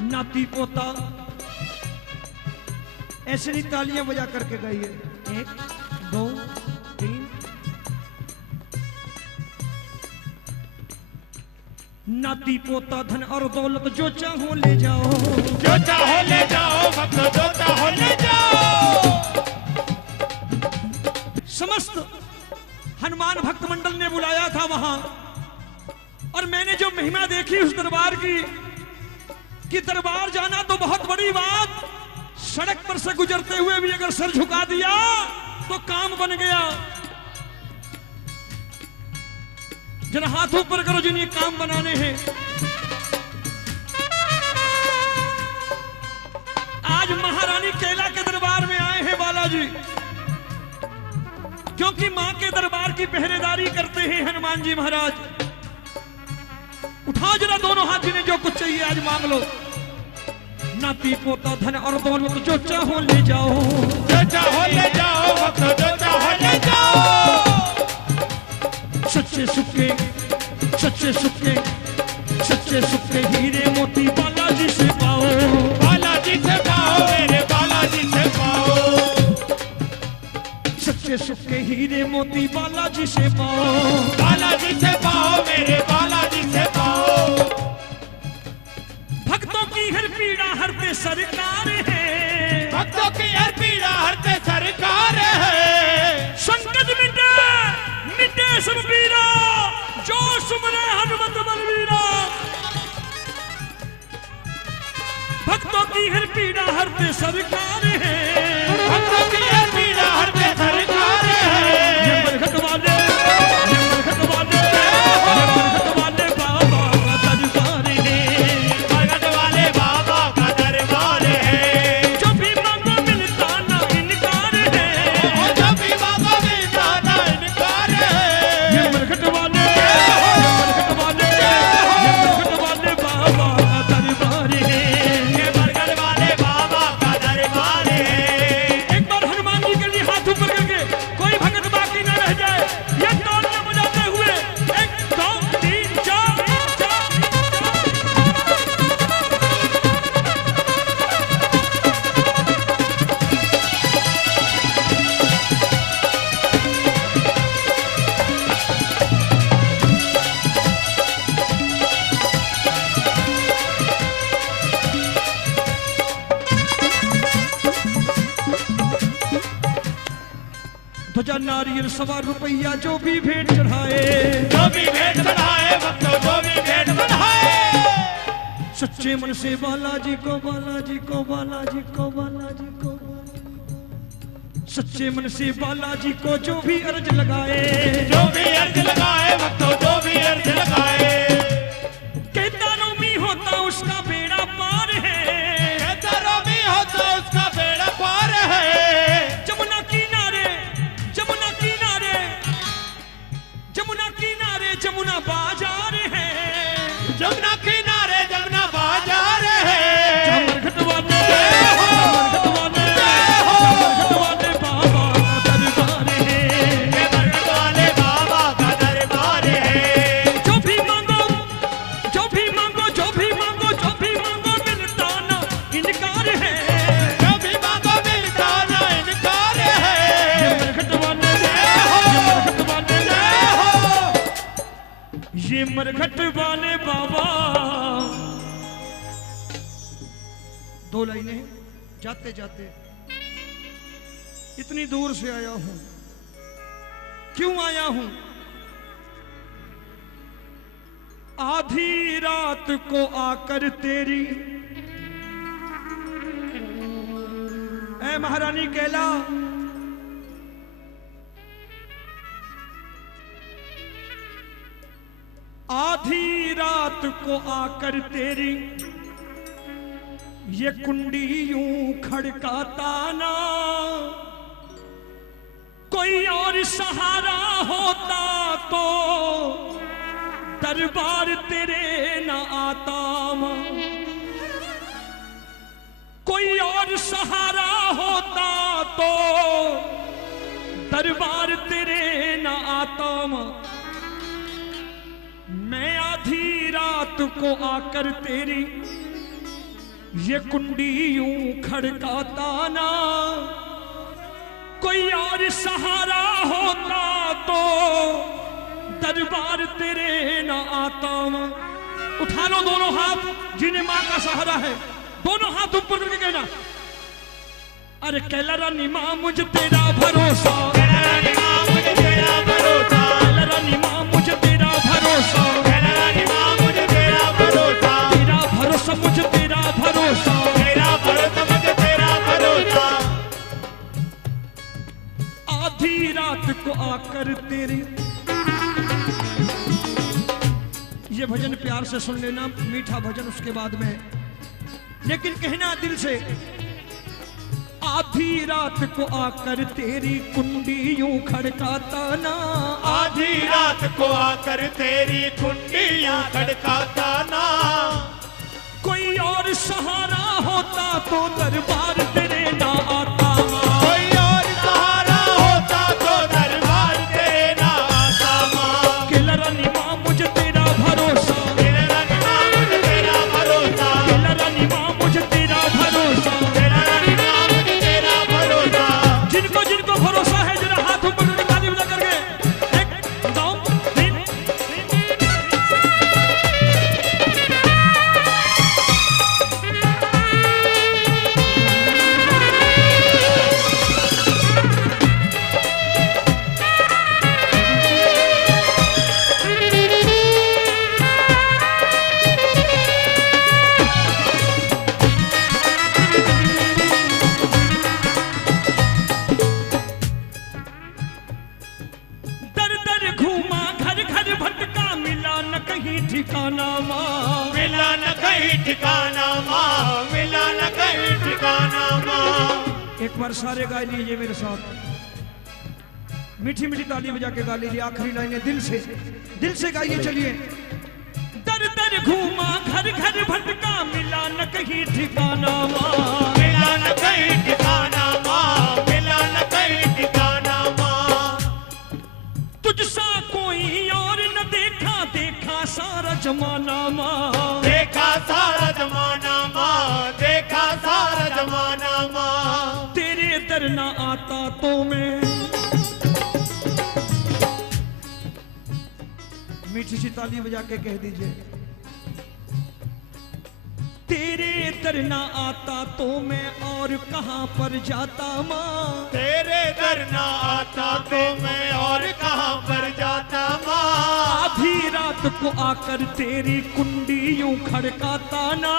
नाती पोता ऐसे नहीं तालियां बजा करके गाइए। 1 2 3। नाती पोता धन और दौलत जो चाहो ले जाओ, जो चाहो ले जाओ, भक्त जो चाहो ले जाओ। समस्त हनुमान भक्त मंडल ने बुलाया था वहां, और मैंने जो महिमा देखी उस दरबार की, कि दरबार जाना तो बहुत बड़ी बात, सड़क पर से गुजरते हुए भी अगर सर झुका दिया तो काम बन गया। जरा हाथ ऊपर करो जिन्हें काम बनाने हैं। आज महारानी कैला के दरबार में आए हैं बालाजी, क्योंकि मां के दरबार की पहरेदारी करते हैं हनुमान जी महाराज। उठाओ जरा दोनों हाथ, जिन्हें जो कुछ चाहिए आज मांग लो। नाती पोता धन और दौलत जो चाहो ले जाओ, जो चाहो ले जाओ, भक्त जो चाहो ले जाओ। सच्चे सुखे, सच्चे सुखे, सच्चे सुखे हीरे मोती बालाजी से पाओ, बालाजी से पाओ, मेरे बालाजी से पाओ। सच्चे सुखे हीरे मोती बालाजी से पाओ, बालाजी से पाओ, मेरे बालाजी से पाओ। भक्तों की हर पीड़ा हरते सरकार है, भक्तों की हर पीड़ा हरते सरकार है। संकट मिटे, मिटे सब पीड़ा, जो सुमरे हनुमत बलवीरा। भक्तों की हर पीड़ा हरते सरकार है, भक्तों की हर पीड़ा हरते सरकार है। ये मरघट वाले, ये मरघट वाले, ये मरघट वाले बाबा का दरबार है, मरघट वाले बाबा का दरबार है। जो भी मांगो मिलता ना इनकार है, और जो भी बाबा मिलता ना इनकार है। ये मरघट वाले, ये मरघट वाले, ये मरघट वाले बाबा का दरबार है। ये मरघट वाले बाबा का दरबार है। एक बार हनुमान जी के लिए हाथ ऊपर करके कोई भगत बाकी न रह जाए, ये तालियां बजाते हुए 1 2 3 4। ध्वजा नारियल सवा रुपया जो भी भेंट चढ़ाए, जो भी भेंट चढ़ाए, भक्त जो भी भेंट चढ़ाए। सच्चे मन से बालाजी को, बालाजी को, बालाजी को, बालाजी को, सच्चे मन से बालाजी को जो भी अर्ज लगाए, जो भी अर्ज लगाए, भक्त जो भी अर्ज लगाए। कहता रोमी होता उसका बेड़ा पार है, कहता रोमी होता उसका बेड़ा पार है। जमुना किनारे, जमुना किनारे, जमुना किनारे जमुना बाजार है, जमुना किनारे जमुना बाजार है। मरघट वाले, मरघट वाले, मरघट वाले बाबा का दरबार है, ये मरघट वाले बाबा का दरबार है। जो भी मांगो, जो भी मांगो, जो भी मांगो, जो भी मांगो मिलता ना इनकार है। जो भी मांगो मिलता ना इनकार है। ये मरघट वाले, ये मरघट वाले, ये मरघट वाले बाबा। 2 लाइनें जाते जाते, इतनी दूर से आया हूं, क्यों आया हूं? आधी रात को आकर तेरी, ऐ महारानी कैला, आधी रात को आकर तेरी ये कुंडी यूं खड़काता ना, कोई और सहारा होता तो दरबार तेरे न आता मां। कोई और सहारा होता तो दरबार तेरे न आता मां। मैं आधी रात को आकर तेरी ये कुंडी यूं खड़काता ना, कोई और सहारा होता तो दरबार तेरे ना आता। उठा लो दोनों हाथ, जिन्हें मां का सहारा है, दोनों हाथ ऊपर करके कहना, अरे कैला रानी मां मुझ तेरा भरोसा, कैला रानी मां मुझ तेरा भरोसा, कैला रानी मां मुझ तेरा भरोसा, कैला रानी मां मुझ तेरा भरोसा, तेरा भरोसा मुझ तेरा भरोसा, तेरा भरोसा मुझ तेरा भरोसा। आधी रात को आकर तेरी, ये भजन प्यार से सुन लेना, मीठा भजन उसके बाद में, लेकिन कहना दिल से। आधी रात को आकर तेरी कुंडी यूं खड़काता ना, आधी रात को आकर तेरी कुंडियां खड़काता ना, कोई और सहारा होता तो दरबार तेरे ना आता। कोई और सहारा होता तो दरबार तेरे ना आता मां। कैला रानी मां मुझ तेरा भरोसा, कैला रानी मां मुझ तेरा भरोसा, कैला रानी मां मुझ तेरा भरोसा, कैला रानी मां मुझ तेरा भरोसा। जिनको जिनको भरोसा है जरा हाथ ऊपर करके ताली बजा करके, 1 2 3। दर दर घूमा घर घर भटका, मिला न कहीं ठिकाना मां। मिला न कहीं ठिकाना मां, मिला न कहीं ठिकाना मां। एक बार सारे गा लीजिए मेरे साथ, मीठी मीठी ताली बजा के गा लीजिए, आखिरी लाइनें दिल से गाइए, चलिए। दर दर घूमा घर घर भटका, मिला न कहीं ठिकाना मां। मिला न कहीं ठिकाना मां, मिला न कहीं ठिकाना मां। तुझसा कोई और न देखा, देखा सारा जमाना मां। देखा सारा जमाना मां, देखा सारा जमाना मां। तेरे दर ना आता तो मैं, मीठी सी ताली बजा के कह दीजिए, तेरे दर ना आता तो मैं और कहां पर जाता मां। तेरे दर ना आता तो मैं और कहां पर जाता मां। आधी रात को आकर तेरी कुंडी यूं खड़काता ना,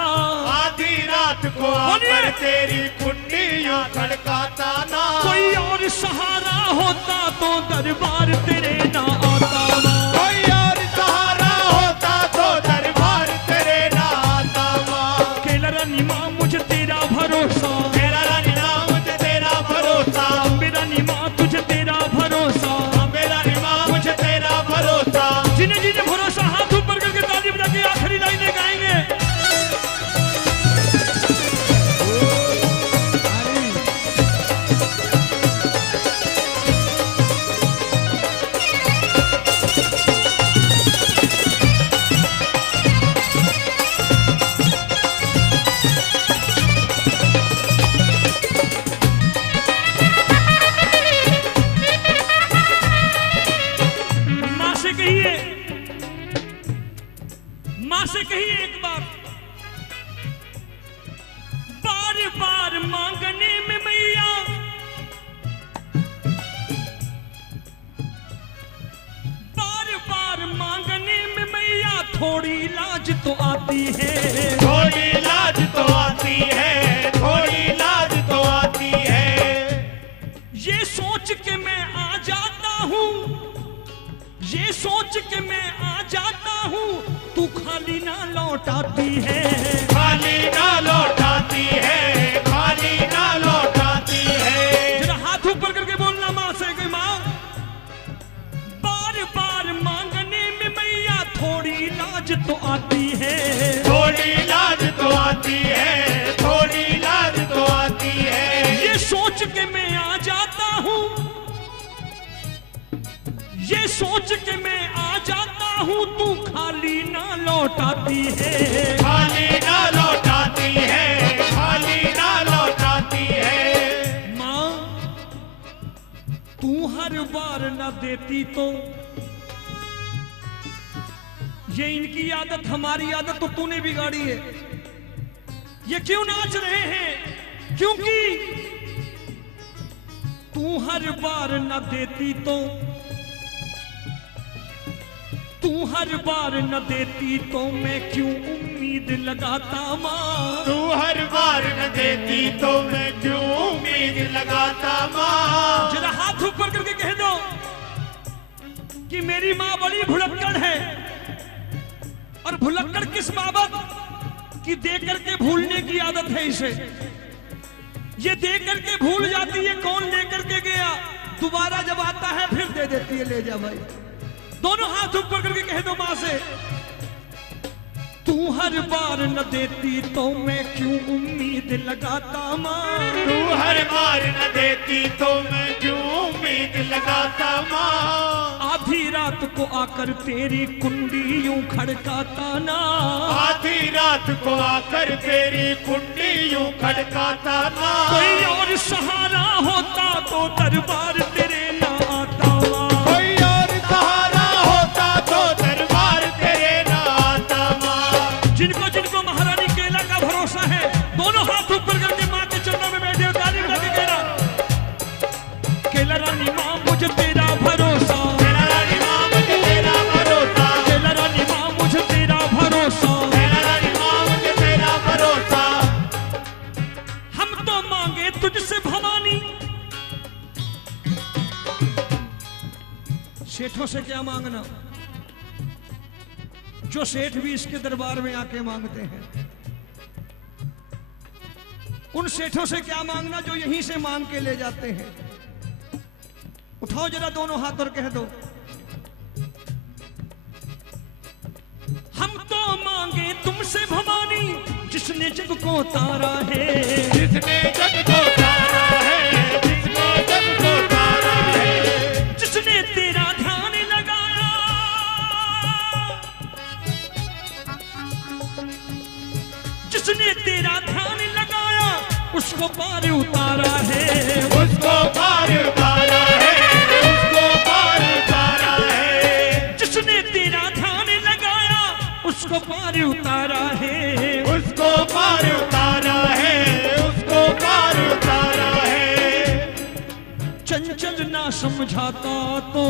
आधी रात को आकर तेरी कुंडियां खड़काता ना, कोई और सहारा होता तो दरबार तेरे ना आता मां। कोई और सहारा होता तो दरबार तेरे ना आता मां। कैला रानी मां मुझ तेरा भरोसा, कैला रानी मां मुझे तेरा भरोसा, अम्बे रानी मां तुझे तेरा भरोसा, अम्बे रानी मां मुझे तेरा भरोसा। जिन्हें जिन्हें भरोसा, हाथ ऊपर करके ताली बजा के आखिरी लाइनें गाएंगे। मां से कहिए एक बार, बार बार मांगने में मैया, बार बार मांगने में मैया, थोड़ी लाज तो आती है। थोड़ी लाज तो आती है, थोड़ी लाज तो आती है। ये सोच के मैं आ जाता हूँ, ये सोच के मैं आ जाता हूँ, तू खाली ना लौटाती है। खाली ना लौटाती है, खाली ना लौटाती है। जरा हाथ ऊपर करके बोलना मां से कि मां, बार बार मांगने में मैया, थोड़ी लाज तो आती है। थोड़ी लाज तो आती है, थोड़ी लाज तो आती है। ये सोच के मैं आ जाता हूँ, ये सोच के मैं आ जाता हूँ, तू खाली ना लौटाती है। खाली ना लौटाती है, बार न देती तो ये इनकी आदत हमारी आदत तो तूने बिगाड़ी है। ये क्यों नाच रहे हैं? क्योंकि तू हर बार न देती तो, तू हर बार न देती तो मैं क्यों उम्मीद लगाता माँ। तू हर बार न देती तो मैं क्यों उम्मीद लगाता माँ। जरा हाथ ऊपर करके कह दो कि मेरी माँ बड़ी भुलक्कड़ है। और भुलक्कड़ किस बाबत कि दे करके भूलने की आदत है इसे। ये दे करके भूल जाती है कौन लेकर के गया, दोबारा जब आता है फिर दे देती है, ले जा भाई। दोनों हाथ ऊपर करके कह दो मां से, तू हर बार न देती तो मैं क्यों उम्मीद लगाता माँ। तू हर बार न देती तो मैं क्यों उम्मीद लगाता माँ। आधी रात को आकर तेरी कुंडी यूं खड़काता ना। आधी रात को आकर तेरी कुंडी यूं खड़काता ना। कोई और सहारा होता तो दरबार तेरे ना आता माँ। कोई और सहारा होता तो दरबार तेरे ना आता माँ। जिनको जिनको महारानी केला का भरोसा है, दोनों हाथ ऊपर करके माँ के चरणों में बैठे ताली करके कहना, केला रानी माँ मुझे तेरा भरोसा। केला रानी माँ मुझे तेरा भरोसा। केला रानी माँ मुझे तेरा भरोसा। केला रानी माँ मुझे तेरा भरोसा। हम तो मांगे तुझसे भवानी। सेठों से क्या मांगना, जो सेठ भी इसके दरबार में आके मांगते हैं। उन सेठों से क्या मांगना जो यहीं से मांग के ले जाते हैं। उठाओ जरा दोनों हाथ और कह दो, हम तो मांगे तुमसे भवानी जिसने जग को तारा है। जिसने जग को तारा है। जिसने जग को तारा है। जिसने तेरा ध्यान लगाया, जिसने तेरा ध्यान लगाया उसको पार उतारा है। उसको पार उतारा है। उसको पार उतारा है। जिसने तेरा ध्यान लगाया उसको पार उतारा है। उसको पार उतारा है। उसको पार उतारा है। चंचल ना समझाता तो,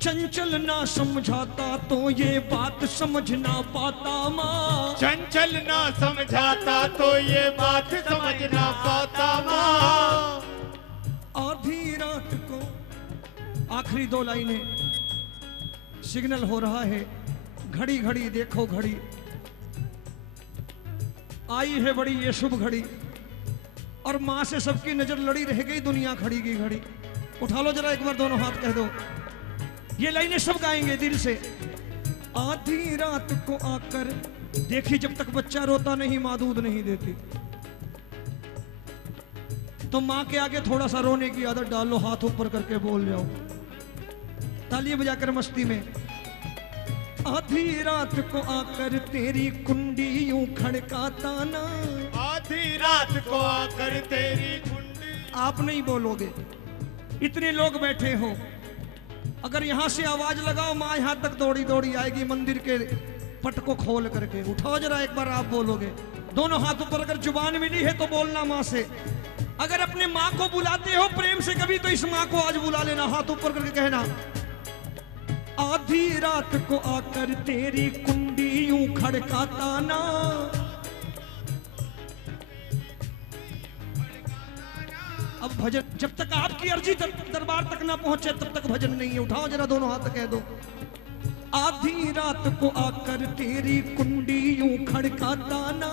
चंचल ना समझाता तो ये बात समझ ना पाता माँ। चंचल ना समझाता तो ये बात समझ ना पाता माँ। आधी रात को, आखिरी दो लाइनें, सिग्नल हो रहा है, घड़ी घड़ी देखो घड़ी, आई है बड़ी ये शुभ घड़ी, और मां से सबकी नजर लड़ी रह गई, दुनिया खड़ी की घड़ी। उठा लो जरा एक बार दोनों हाथ, कह दो, ये लाइनें सब गाएंगे दिल से। आधी रात को आकर देखी, जब तक बच्चा रोता नहीं मां दूध नहीं देती, तो मां के आगे थोड़ा सा रोने की आदत डाल लो, हाथ ऊपर करके बोल जाओ, ताली बजाकर मस्ती में। आधी रात को आकर तेरी कुंडी यूं खड़काता ना। आधी रात को आकर तेरी कुंडी। आप नहीं बोलोगे, इतने लोग बैठे हो, अगर यहां से आवाज लगाओ मां यहां तक दौड़ी दौड़ी आएगी मंदिर के पट को खोल करके। उठाओ जरा एक बार, आप बोलोगे दोनों हाथ ऊपर। अगर जुबान मिली है तो बोलना मां से। अगर अपने मां को बुलाते हो प्रेम से कभी, तो इस मां को आज बुला लेना, हाथ ऊपर करके कहना, आधी रात को आकर तेरी कुंडी यूं खड़काता ना। अब भजन, जब तक आपकी अर्जी दरबार तक ना पहुंचे तब तक भजन नहीं है। उठाओ जरा दोनों हाथ, कह दो, आधी रात को आकर तेरी कुंडी यूं खड़काता ना।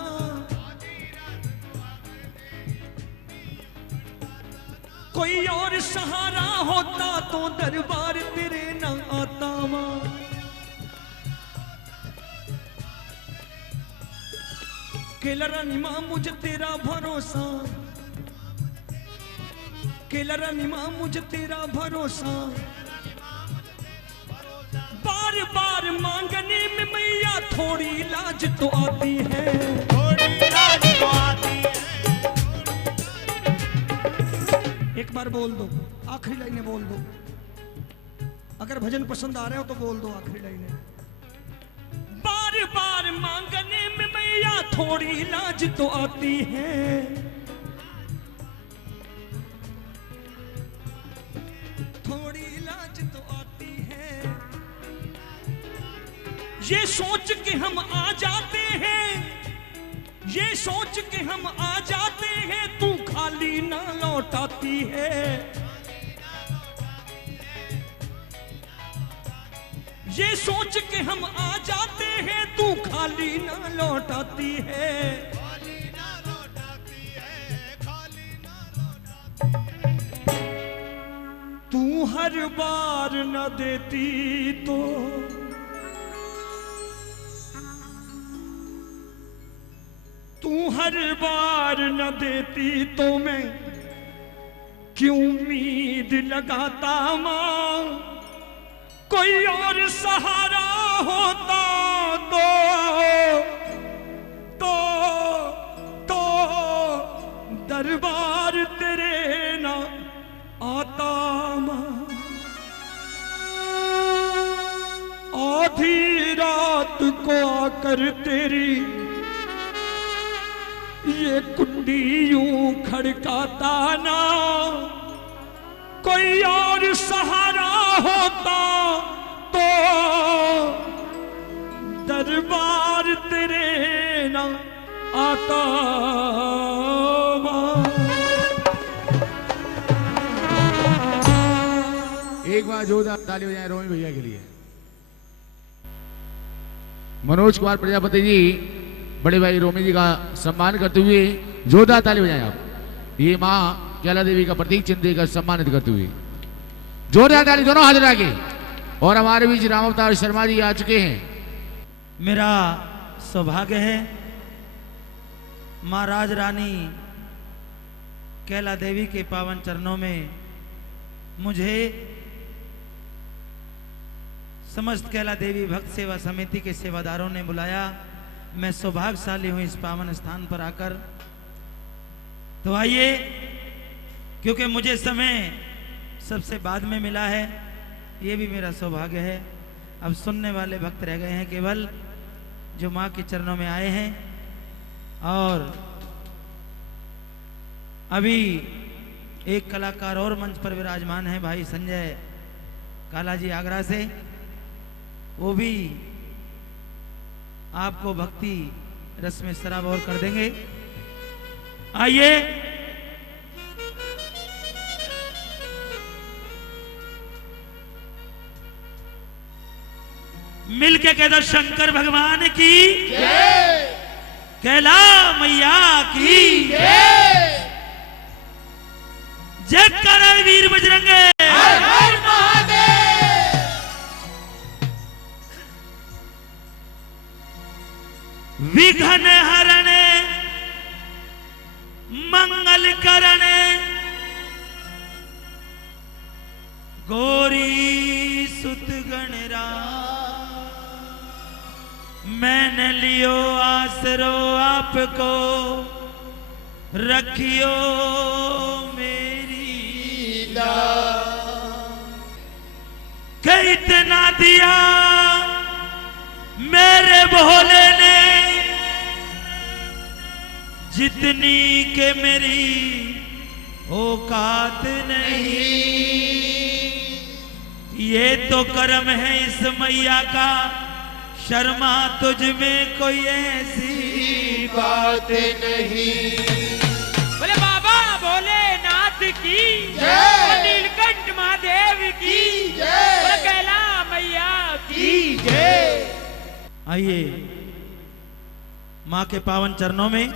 कोई और सहारा होता तो दरबार तेरे ना आता मां। केला रानी मां मुझे तेरा भरोसा। केला रानी मां मुझे तेरा भरोसा। बार बार मांगने में मैया थोड़ी लाज तो आती है। थोड़ी लाज तो आती है। एक बार बोल दो, आखिरी लाइनें बोल दो। अगर भजन पसंद आ रहे हो तो बोल दो आखिरी लाइनें। बार बार मांगने में मैया थोड़ी लाज तो आती है, थोड़ी लाज तो आती है। ये सोच के हम आ जाते हैं, ये सोच के हम आ जाते हैं, तू खाली ना लौटाती है। ये सोच के हम आ जाते हैं, तू खाली ना लौटाती है। खाली ना लौटाती है, खाली ना लौटाती है। तू हर बार न देती तो तू हर बार न देती तो मैं क्यों उम्मीद लगाता मां। कोई और सहारा होता तो दरबार तेरे ना आता मां। आधी रात को आकर तेरी ये कुंडी यूं खड़काता ना। कोई और सहारा होता तो दरबार तेरे ना आता मां। एक बार जोरदार ताली बजाएं रोमी भैया के लिए। मनोज कुमार प्रजापति जी बड़े भाई रोमी जी का सम्मान करते हुए जोरदार ताली बजाएं आप। ये माँ कैला देवी का प्रतीक चिन्ह देकर सम्मानित करते हुए जोरदार ताली दोनों हाथ लगा के। और हमारे बीच राम अवतार शर्मा जी आ चुके हैं। मेरा सौभाग्य है माँ राज रानी कैला देवी के पावन चरणों में मुझे समस्त कैला देवी भक्त सेवा समिति के सेवादारों ने बुलाया। मैं सौभाग्यशाली हूं इस पावन स्थान पर आकर। तो आइए, क्योंकि मुझे समय सबसे बाद में मिला है, ये भी मेरा सौभाग्य है। अब सुनने वाले भक्त रह गए हैं केवल, जो माँ के चरणों में आए हैं। और अभी एक कलाकार और मंच पर विराजमान है, भाई संजय काला जी आगरा से। वो भी आपको भक्ति रस में सराबोर कर देंगे। आइए, मिलके कह दो शंकर भगवान की जय, कैला मैया की जय, जय कर वीर बजरंगे। हर हर महादेव। विघ्न हरणे मंगल करणे गौरी सुत गणराज। मैंने लियो आसरो आपको, रखियो मेरी के इतना दिया मेरे भोले ने, जितनी के मेरी औकात नहीं। ये तो कर्म है इस मैया का, शर्मा तुझ में कोई ऐसी बात नहीं। बोले बाबा भोलेनाथ की जय, नीलकंठ महादेव की जय, बोले कैला मैया की जय। आइए, माँ के पावन चरणों में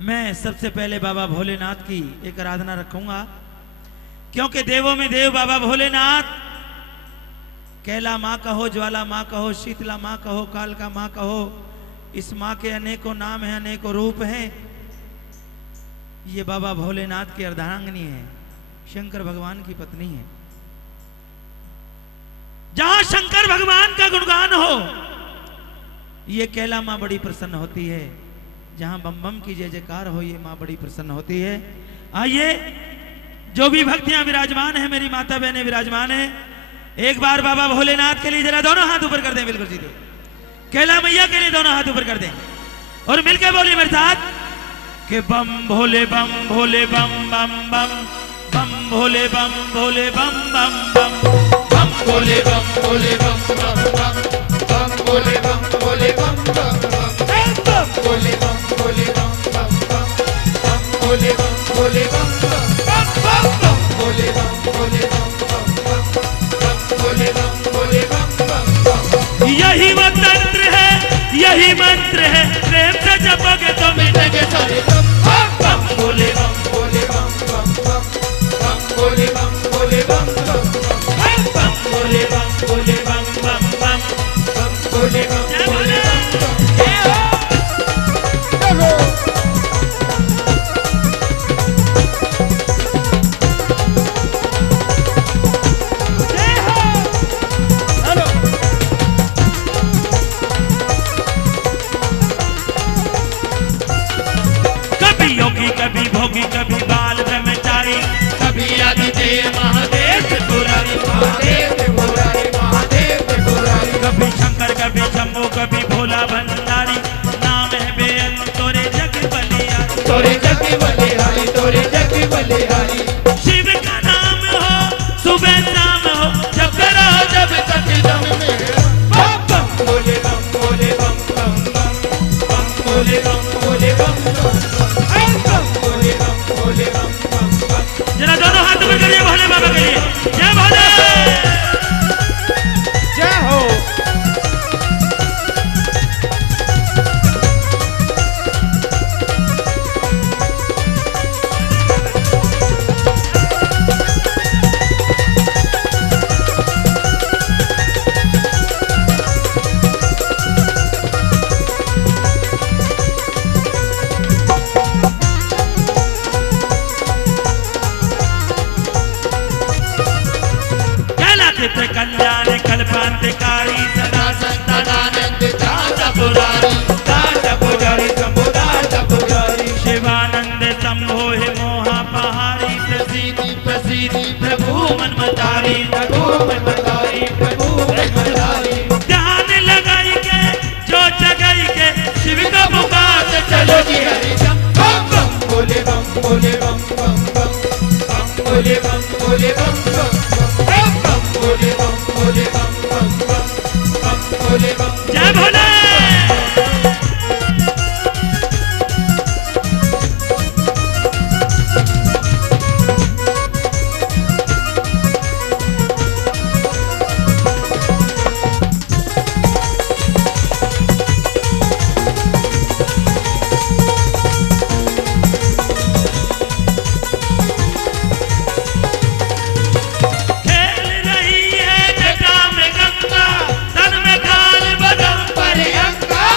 मैं सबसे पहले बाबा भोलेनाथ की एक आराधना रखूंगा, क्योंकि देवों में देव बाबा भोलेनाथ। कैला माँ कहो, ज्वाला माँ कहो, शीतला माँ कहो, कालका माँ कहो, इस माँ के अनेकों नाम हैं, अनेकों रूप हैं। ये बाबा भोलेनाथ की अर्धांगिनी है, शंकर भगवान की पत्नी है। जहां शंकर भगवान का गुणगान हो, ये कैला माँ बड़ी प्रसन्न होती है। जहां बम बम की जय जयकार हो, ये माँ बड़ी प्रसन्न होती है। आइए जो भी भक्त यहाँ विराजमान है, मेरी माता बहनें विराजमान है, एक बार बाबा भोलेनाथ के लिए जरा दोनों हाथ ऊपर कर दें, बिल्कुल सीधे। कैला मैया के लिए दोनों हाथ ऊपर कर दें और मिलकर बोलिए मेरे साथ कि बम भोले बम भोले बम बम बम बम भोले बम भोले बम बम बम बम भोले बम भोले बम बम बम बम भोले बम भोले बम बम बम भोले बम भोले बम बम बम बम भोले बम भोले बम बम बम भोले बम भोले बम बम बम भोले बम भोले बम बम। यही वो तंत्र है, यही मंत्र है, प्रेम से जपोगे तो मिटेंगे सारे बम भोले बम भोले बम बम बम बम भोले बम भोले बम बम बम भोले बम भोले बम बम बम बम भोले बम जय भोले भोले। बम जय हो। हेलो। कभी योगी कभी भोगी कभी बाल ब्रह्मचारी, कभी आदिदेव महादेव त्रिपुरारी महादेव त्रिपुरारी महादेव त्रिपुरारी कभी शंकर कभी शंभू कभी भोला भंडारी, नाम है बेअंत तोरे जग बलियारी। तोरे जग बलिहारी तोरे जग बलिहारी शिव का नाम हो सुबह शाम हो, जब करो जब तक दम में बम भोले बम भोले बम बम बम बम भोले बम भोले बम बम भोले बम भोले बम बम बम। जरा दोनों हाथ ऊपर करिए भोले बाबा के लिए। जय भोले। जय हो। कैला चित्र कल्याण कल्पांतकारी, सदा संतानानंद दाता पुरारी दाता पुजारी शंभु दाता पुजारी, शिवानंद शंभो है मोहा पहारी, प्रसिद्धि प्रसिद्धि प्रभु मनमतारी। प्रभु मनमतारी प्रभु मनमतारी। ध्यान लगाई के जो जगाई के शिव का पुकार चलो जी हरि बम बम भोले बम भोले बम बम बम बम भोले बम भोले बम बम बम भोले बम भोले बम बम बम भोले बम। जय भोले। खेल रही है जटा में गंगा, तन में काल बदन पर प्रियंका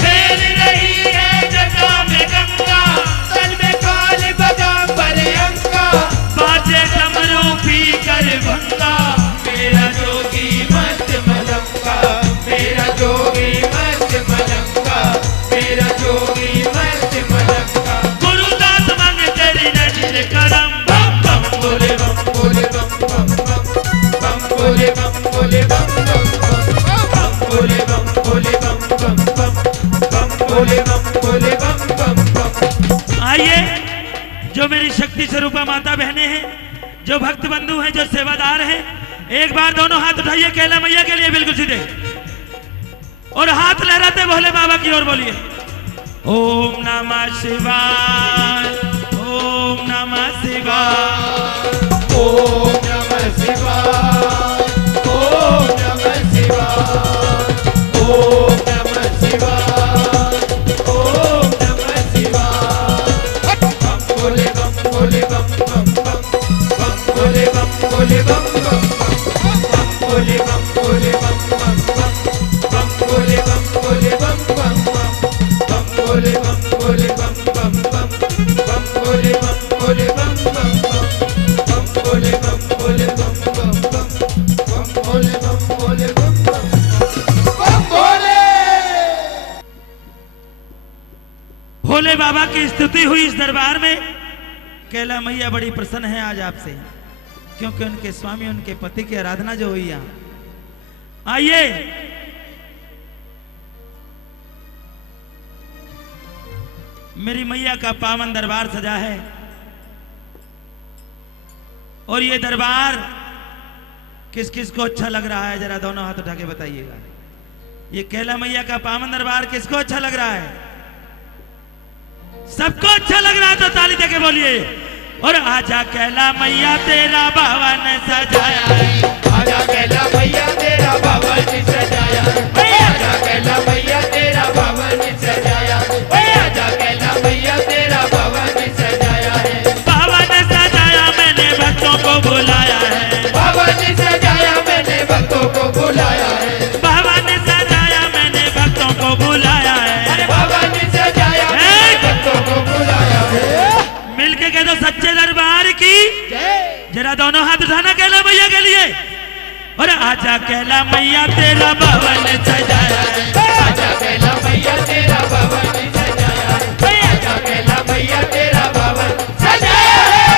खेल रही है जटा में गंगा, तन में काल बदाम प्रियंका बाजे डमरू पी कर भंगा, मेरा जोगी मस्त मलंका मेरा जोगी मस्त मलंका मेरा जोगी मस्त मलंका। गुरुदास मंग तेरी नजर करम। बम बम भोले बम भोले बम बम बम बम भोले बम भोले बम बम बम भोले बम भोले बम बम बम बम भोले बम भोले बम बम बम। आइए, जो मेरी शक्ति स्वरूपा माता बहनें हैं, जो भक्त बंधु हैं, जो सेवादार हैं, एक बार दोनों हाथ उठाइए कैला मैया के लिए, बिल्कुल सीधे, और हाथ लहराते भोले बाबा की ओर बोलिए ओम नमः शिवाय, ओम नमः शिवाय। ओम नमः शिवाय ओम नमः शिवाय ओम नमः शिवाय ओम नमः शिवाय। बम भोले बम भोले बम बम बम बम भोले बम भोले बम बम बम भोले बम भोले बम बम बम भोले बम भोले बम बम बम भोले बम भोले बम बम बम बम भोले बम भोले बम बम बम भोले बम भोले बम बम बम भोले बम भोले बम बम बम भोले। भोले बाबा की स्तुति हुई इस दरबार में। कैला मैया बड़ी प्रसन्न है आज आपसे, क्योंकि उनके स्वामी उनके पति की आराधना जो हुई यहाँ। आइए मेरी मैया का पावन दरबार सजा है, और ये दरबार किस किस को अच्छा लग रहा है, जरा दोनों हाथ उठा के बताइएगा। ये कैला मैया का पावन दरबार किसको अच्छा लग रहा है? सबको अच्छा लग रहा है तो ताली देके बोलिए। और आजा कैला मैया तेरा भवन सजाया है, आजा कैला मैया तेरा भवन सजाया है, आजा कैला मैया तेरा भवन सजाया है, आजा कैला मैया तेरा भवन सजाया है। भवन सजाया मैंने भक्तों को बुलाया है, भवन सजाया मैंने भक्तों को बुलाया है, भवन सजाया मैंने भक्तों को बुलाया है। भवन सजाया मैंने भक्तों को बुलाया है। मिलके कह दो सच्चे दरबार की, जरा दोनों हाथ उठाना कैला मैया के लिए। और आजा कैला मैया तेरा भवन सजाया है, आजा कैला मैया तेरा भवन सजाया है, आजा कैला मैया तेरा भवन सजाया है।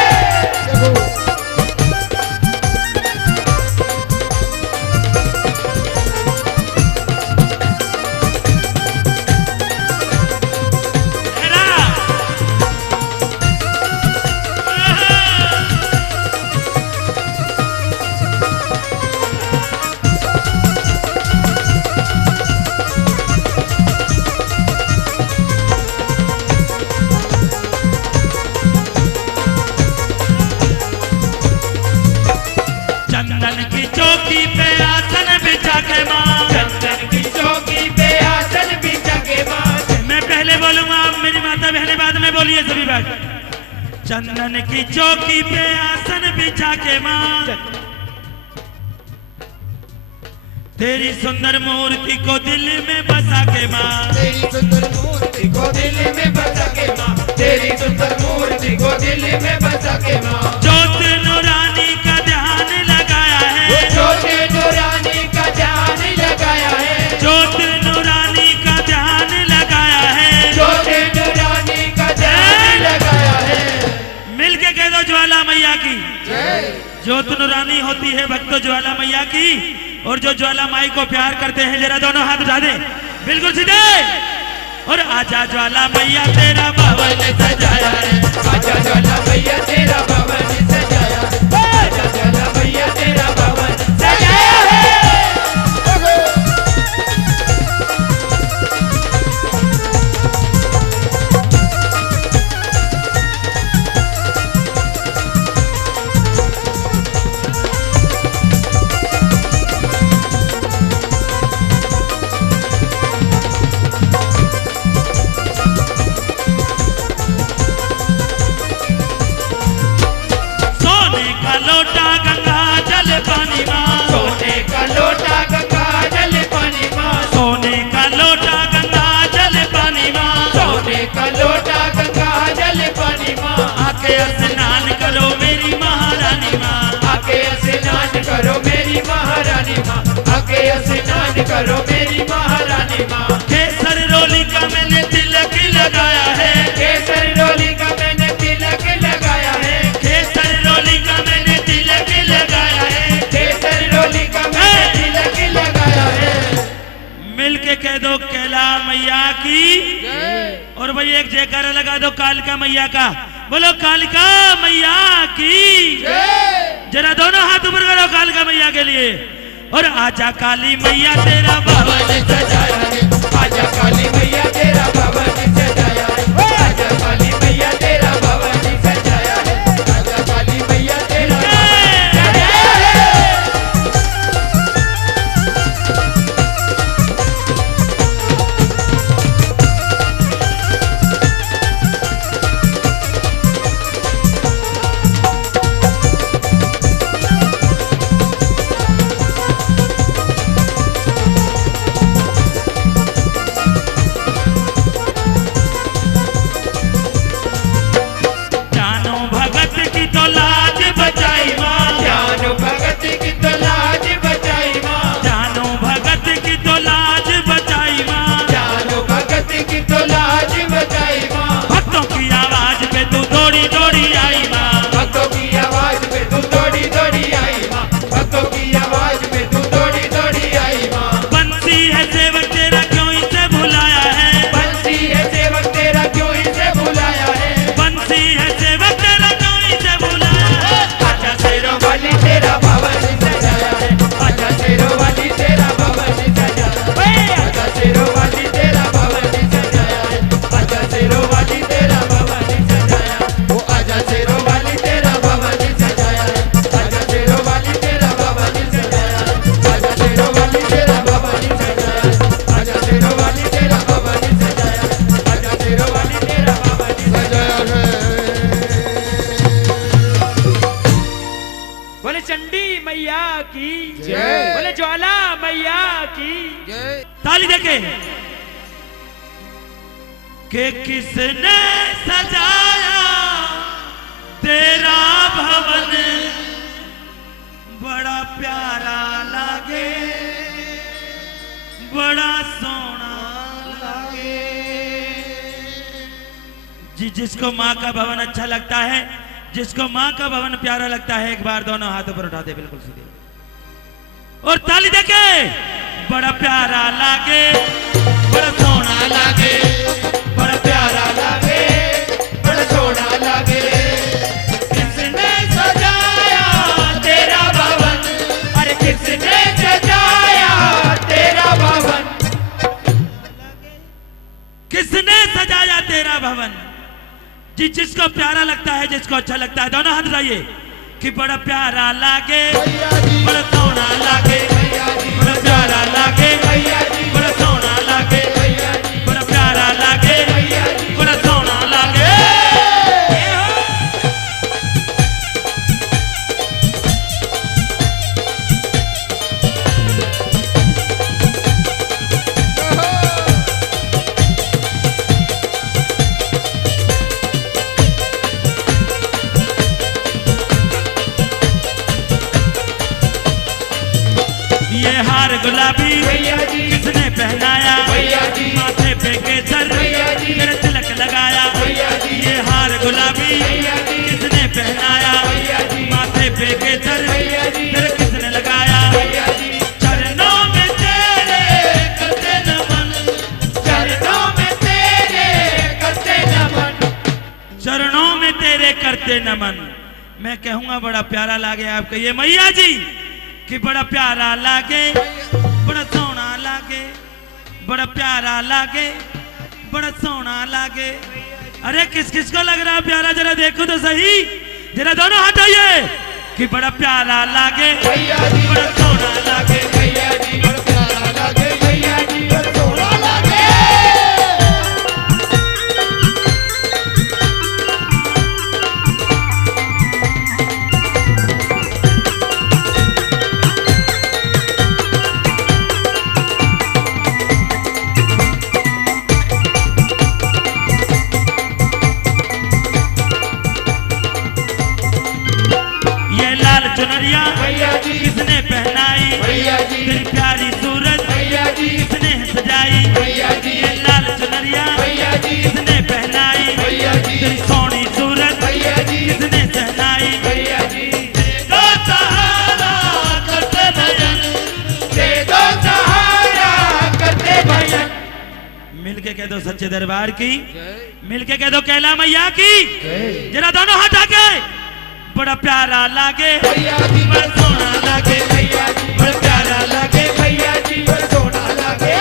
चंदन की चौकी पे आसन बिछा के माँ, चंदन की चौकी पे आसन बिछा के माँ, मैं पहले बोलूंगा, आप मेरी माता बहने बाद में बोलिए सभी बात। चंदन की चौकी पे आसन बिछा के माँ, तेरी सुंदर मूर्ति को दिल में बसा के माँ, तेरी सुंदर मूर्ति को दिल में बसा के माँ, तेरी सुंदर मूर्ति को दिल में बसा के माँ, ज्योत नूरानी का ध्यान लगाया है, ज्योत नूरानी का ध्यान लगाया है, ज्योत नूरानी का ध्यान लगाया है, ज्योत नूरानी का ध्यान लगाया है। मिलके कह दो ज्वाला मैया की। ज्योत नूरानी होती है भक्तों ज्वाला मैया की, और जो ज्वाला माई को प्यार करते हैं जरा दोनों हाथ उठा दे बिल्कुल सीधे। और आजा ज्वाला मैया तेरा भवन सजाया है, आजा ज्वाला मैया तेरा भवन सजाया है, आजा ज्वाला मैया तेरा भवन सजाया है। सोने का लोटा गंगा जल पानी माँ, सोने का लोटा गंगा जल पानी माँ, सोने का लोटा गंगा जल पानी माँ, सोने का लोटा गंगा जल पानी माँ, आके स्नान करो मेरी महारानी माँ, आके स्नान करो मेरी महारानी माँ, आके स्नान करो मेरी महारानी माँ। केसर रोली का मैंने तिलक लगाया है, केसर रोली का मैंने तिलक लगाया है, केसर रोली का मैंने तिलक लगाया है। केसर रोली का मैंने तिलक लगाया है। मिलके कह दो कैला मैया की। और भाई एक जयकारा लगा दो कालिका मैया का, बोलो कालिका मैया की। जरा दोनों हाथ ऊपर करो कालिका मैया के लिए। और आजा काली मैया तेरा भवन सजाया है, आजा काली मैया तेरा भवन सजाया है, आजा काली मैया तेरा भवन सजाया है, आजा काली मैया तेरा भवन सजाया है। बोले ज्वाला मैया की ताली देके कि किसने सजाया तेरा भवन बड़ा प्यारा लागे बड़ा सोना लागे। जिसको माँ का भवन अच्छा लगता है, जिसको माँ का भवन प्यारा लगता है, एक बार दोनों हाथों पर उठा दे बिल्कुल सीधे और ताली देके बड़ा प्यारा लागे बड़ा सोना लागे बड़ा प्यारा लागे बड़ा सोना लागे। किसने सजाया तेरा भवन, अरे किसने सजाया तेरा भवन, किसने सजाया तेरा भवन। जिसको प्यारा लगता है, जिसको अच्छा लगता है, दोनों हाथ उठाइए कि बड़ा प्यारा लागे बड़ा सोना लागे बड़ा प्यारा लागे बड़ा सोना लागे बड़ा प्यारा लागे बड़ा सोना लागे। ये हार गुलाबी किसने पहनाया, माथे पे केसर मेरे तिलक लगाया। ये हार गुलाबी किसने पहनाया, माथे पे केसर मेरे किसने लगाया। चरणों में तेरे करते नमन, चरणों में तेरे करते नमन, चरणों में तेरे करते नमन। मैं कहूंगा बड़ा प्यारा लागे आपको ये मैया जी कि बड़ा प्यारा लागे बड़ा सोना लागे बड़ा प्यारा लागे बड़ा सोना लागे। अरे किस किस को लग रहा है प्यारा, जरा देखो तो सही, जरा दोनों हटाइए कि बड़ा प्यारा लागे बड़ा सोना लागे बड़ा प्यारा लागे बड़ा सोना लागे। ये लाल चुनरिया किसने पहनाई, तेरी प्यारी सूरत किसने सजाई। ये लाल चुनरिया किसने पहनाई, तेरी सोनी सूरत किसने सहनाई। दो सहारा करते नयन, दे दो सहारा करते भजन, मिलके कह दो सच्चे दरबार की, मिलके कह दो कैला मैया की। जरा दोनों हाथ आके बड़ा प्यारा लागे बड़ा सोना लागे बड़ा प्यारा लागे भैया जी बड़ा सोना लागे।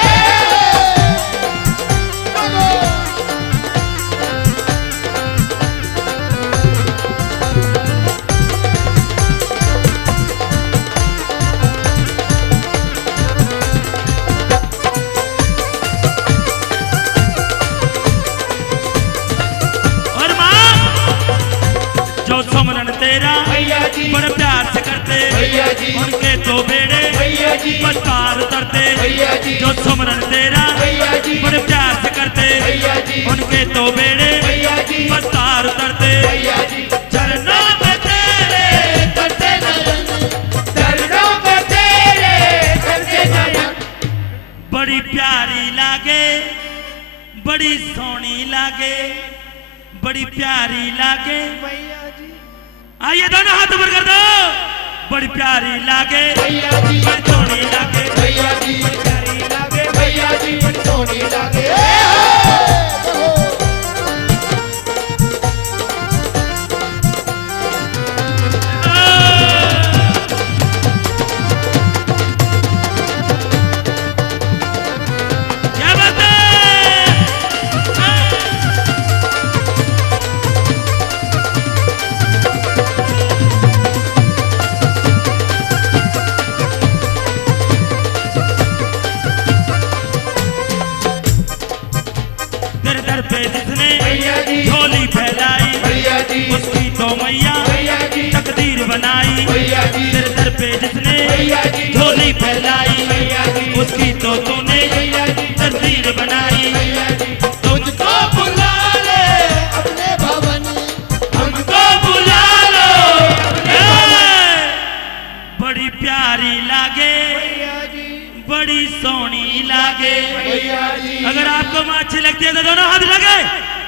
और माँ जो सुमरन तेरा भैया जी बड़े प्यार से करते, भैया जी उनके तो बेड़े भैया जी बस पार उतरते। भैया जी जो सुमरन तेरा भैया जी बड़े प्यार से करते, भैया जी उनके तो बेड़े भैया जी बस पार उतरते। भैया जी चरणों में तेरे करते नयन, चरणों में तेरे करते नयन, बड़ी प्यारी लागे बड़ी सोनी लागे बड़ी प्यारी लागे। आइए दोनों हाथ ऊपर कर दो, बड़ी प्यारी लागे भैया जी बड़ी सोनी लागे भैया जी बड़ी प्यारी लागे भैया जी बड़ी सोनी लागे। क्या बात है। तेरे दर पे जिसने भैया जी झोली फैलाई, भैया जी उसकी तो मैया भैया जी तकदीर बनाई। भैया जी तेरे दर पे जिसने भैया जी फैलाई मैया जी, उसकी तो तूने मैया जी, तस्वीर बनाई मैया जी, तुझको बुला ले अपने भवन, हमको बुला लो बड़ी प्यारी लागे मैया जी, बड़ी सोहनी लागे मैया जी, अगर आपको माँ अच्छी लगती है तो दोनों हाथ लगे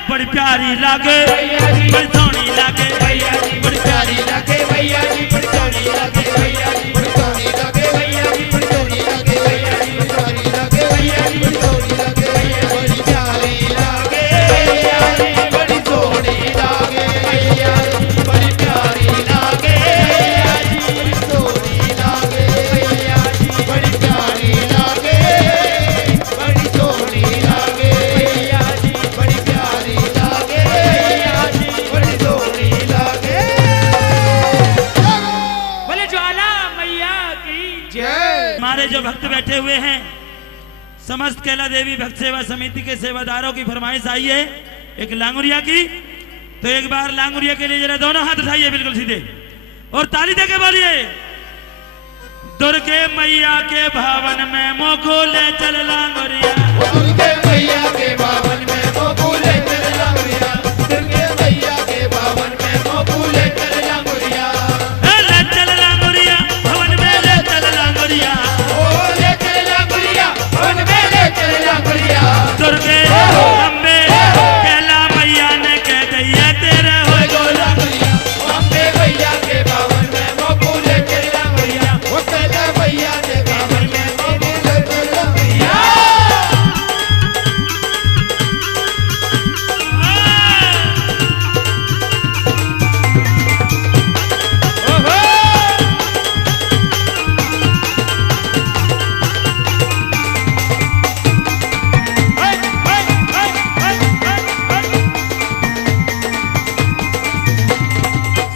बड़ी प्यारी लागे मैया जी, बड़ी सोहनी लागे मैया जी, बड़ी प्यारी लगे मैया जी, बड़ी सोहनी लगे मैया जी, बड़ी सोहनी लगे मैया जी, बड़ी सोहनी लगे मैया जी, बड़ी सोहनी लगे मैया जी, बड़ी सोहनी लगे मैया जी, बड़ी प्यारी लगे मैया जी, बड़ी सोहनी लगे मैया जी, बड़ी प्यारी लगे मैया जी, बड़ी सोहनी लगे मैया जी, बड़ी प्यारी लगे बड़ी सोहनी लगे मैया जी, बड़ी प्यारी लगे मैया जी, बड़ी सोहनी लगे। बोले ज्वाला मैया की जय। हमारे जो भक्त बैठे हुए हैं समस्त कैला देवी भक्त सेवा समिति के सेवादारों की फरमाइश आई है एक लांगुरिया की तो एक बार लांगुरिया के लिए जरा दोनों हाथ उठाइए बिल्कुल सीधे और ताली देके बोलिए दुर्गे मैया के भवन में मोको ले चल लांगुरिया दुर्गे मैया के भवन में मोकूले चल लांगुरिया, दुर्गे मैया के भवन में मोकूले चल लांगुरिया, ले चल लांगुरिया भवन में ले चल लांगुरिया ओ ले चल लांगुरिया, भवन में ले चल लांगुरिया, दुर्गे अम्बे कैला मैया ने कह दिया तेरे हो गो लांगुरिया, अम्बे मैया के भवन में मोकूले चल लांगुरिया, ओ कैला मैया के भवन में मोकूले चल लांगुरिया।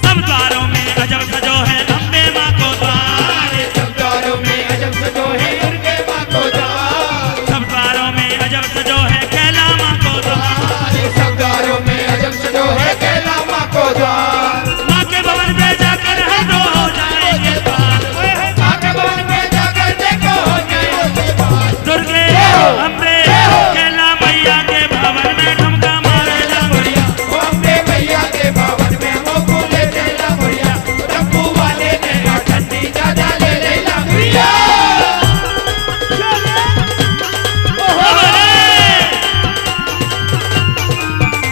सब द्वारों में अजब सजो है अम्बे माँ को द्वार सब द्वारों में अजब सजो है दुर्गे माँ को द्वार, सब द्वारों में अजब सजो है कैला माँ को द्वार सब द्वारों में अजब सजो है कैला माँ को द्वार, माँ के भवन पे जाकर है तो हो जाएंगे पार माँ के भवन में जाकर देखो हो जाएंगे पार। दुर्गे अम्बे कैला मैया के भवन में ठुमका मारे लांगुरिया ओ अम्बे मैया के भवन में मोकूले चल लांगुरिया, रंगू वाले ने ठंडी ज्यादा ले ले लांगुरिया।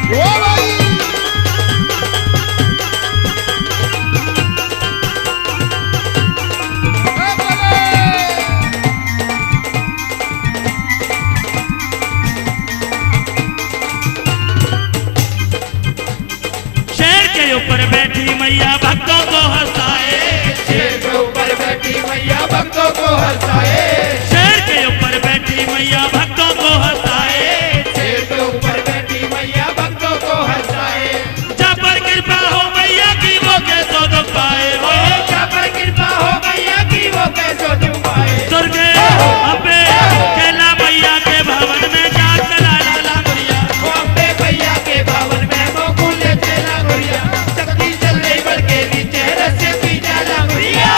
ओ भाई शेर के ऊपर बैठी मैया भक्तों को हंसाए शेर के ऊपर बैठी मैया भक्तों को हंसाए, शेर के ऊपर बैठी मैया भक्तों को हंसाए शेर के ऊपर बैठी मैया भक्तों को हंसाए, जहाँ पर कृपा हो मैया की वो कैसो दुख पाए हो जहाँ पर कृपा हो मैया की वो कैसो तुम पाए। दुर्गे अम्बे कैला मैया के भवन में जात चला लांगुरिया ओ अम्बे मैया के भवन में मोकूले चल लांगुरिया, शक्ति चल रही बढ़ के नीचे रस्से पीछे लांगुरिया।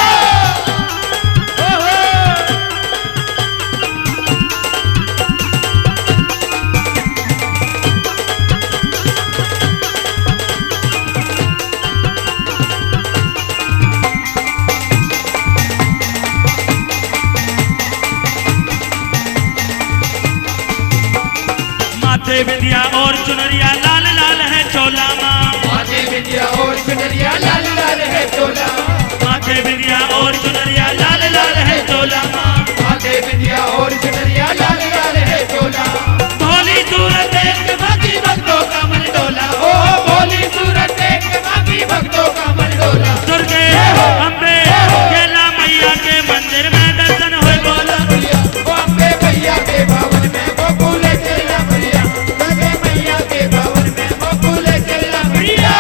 माथे बिंदिया और चुनरिया लाल लाल है चोला माँ माथे बिंदिया और चुनरिया लाल लाल है चोला, माथे बिंदिया और चुनरिया लाल लाल है चोला माँ माथे बिंदिया और चुनरिया लाल लाल है चोला, भोली सूरत देख के बाकी भक्तों का मन डोला ओ भोली सूरत देख के बाकी भक्तों का मन डोला। दुर्गे अम्बे कैला मैया के मंदिर में दर्शन हुए बोला ओ अम्बे मैया के भवन में मोकूले चल लांगुरिया, दुर्गे मैया के भवन में मोकूले चल लांगुरिया।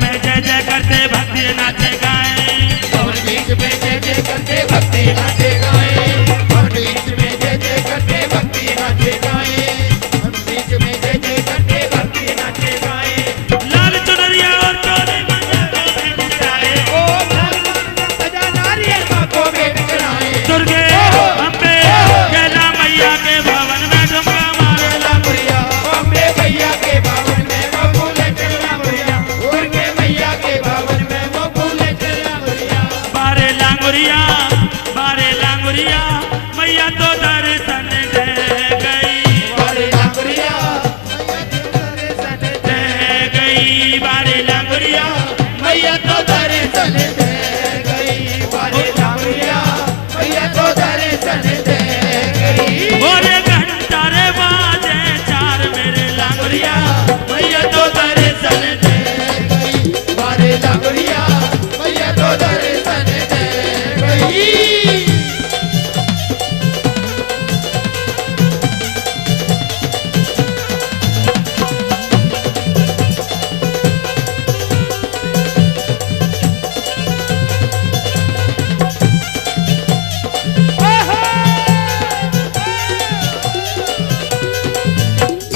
में जय जय करते भक्ति नाचे गाए पवन बीच में जय जय करते भक्ति नाचे गाए पवन बीच में जय जय करते भक्ति नाचे गाए पवन बीच में जय जय करते भक्ति नाचे गाए लाल चुनरिया और चोले मंगल को भेंट चढ़ाए ओ लाल सजा नारियल माँ को भेंट चढ़ाए दुर्गे अम्बे कैला मैया के भवन में डुमका मारे लांगुरिया अम्बे मैया के भवन में मकबूले चलना मुरिया दुर्गे मैया के भवन में मकबूले चलना मुरिया बारे लांगुरिया मैया तो दर्शन दे गई वारे लांगुरिया दे गई बारे लांगुरिया मैया तो दर्शन दे गई वारे लांगुरिया मैया तो दर्शन दे गई बोले घंटा रे बाजे चार मेरे लांगुरिया मैया तो दर्शन दे वारे लांगुरिया मैया तो दर्शन दे गई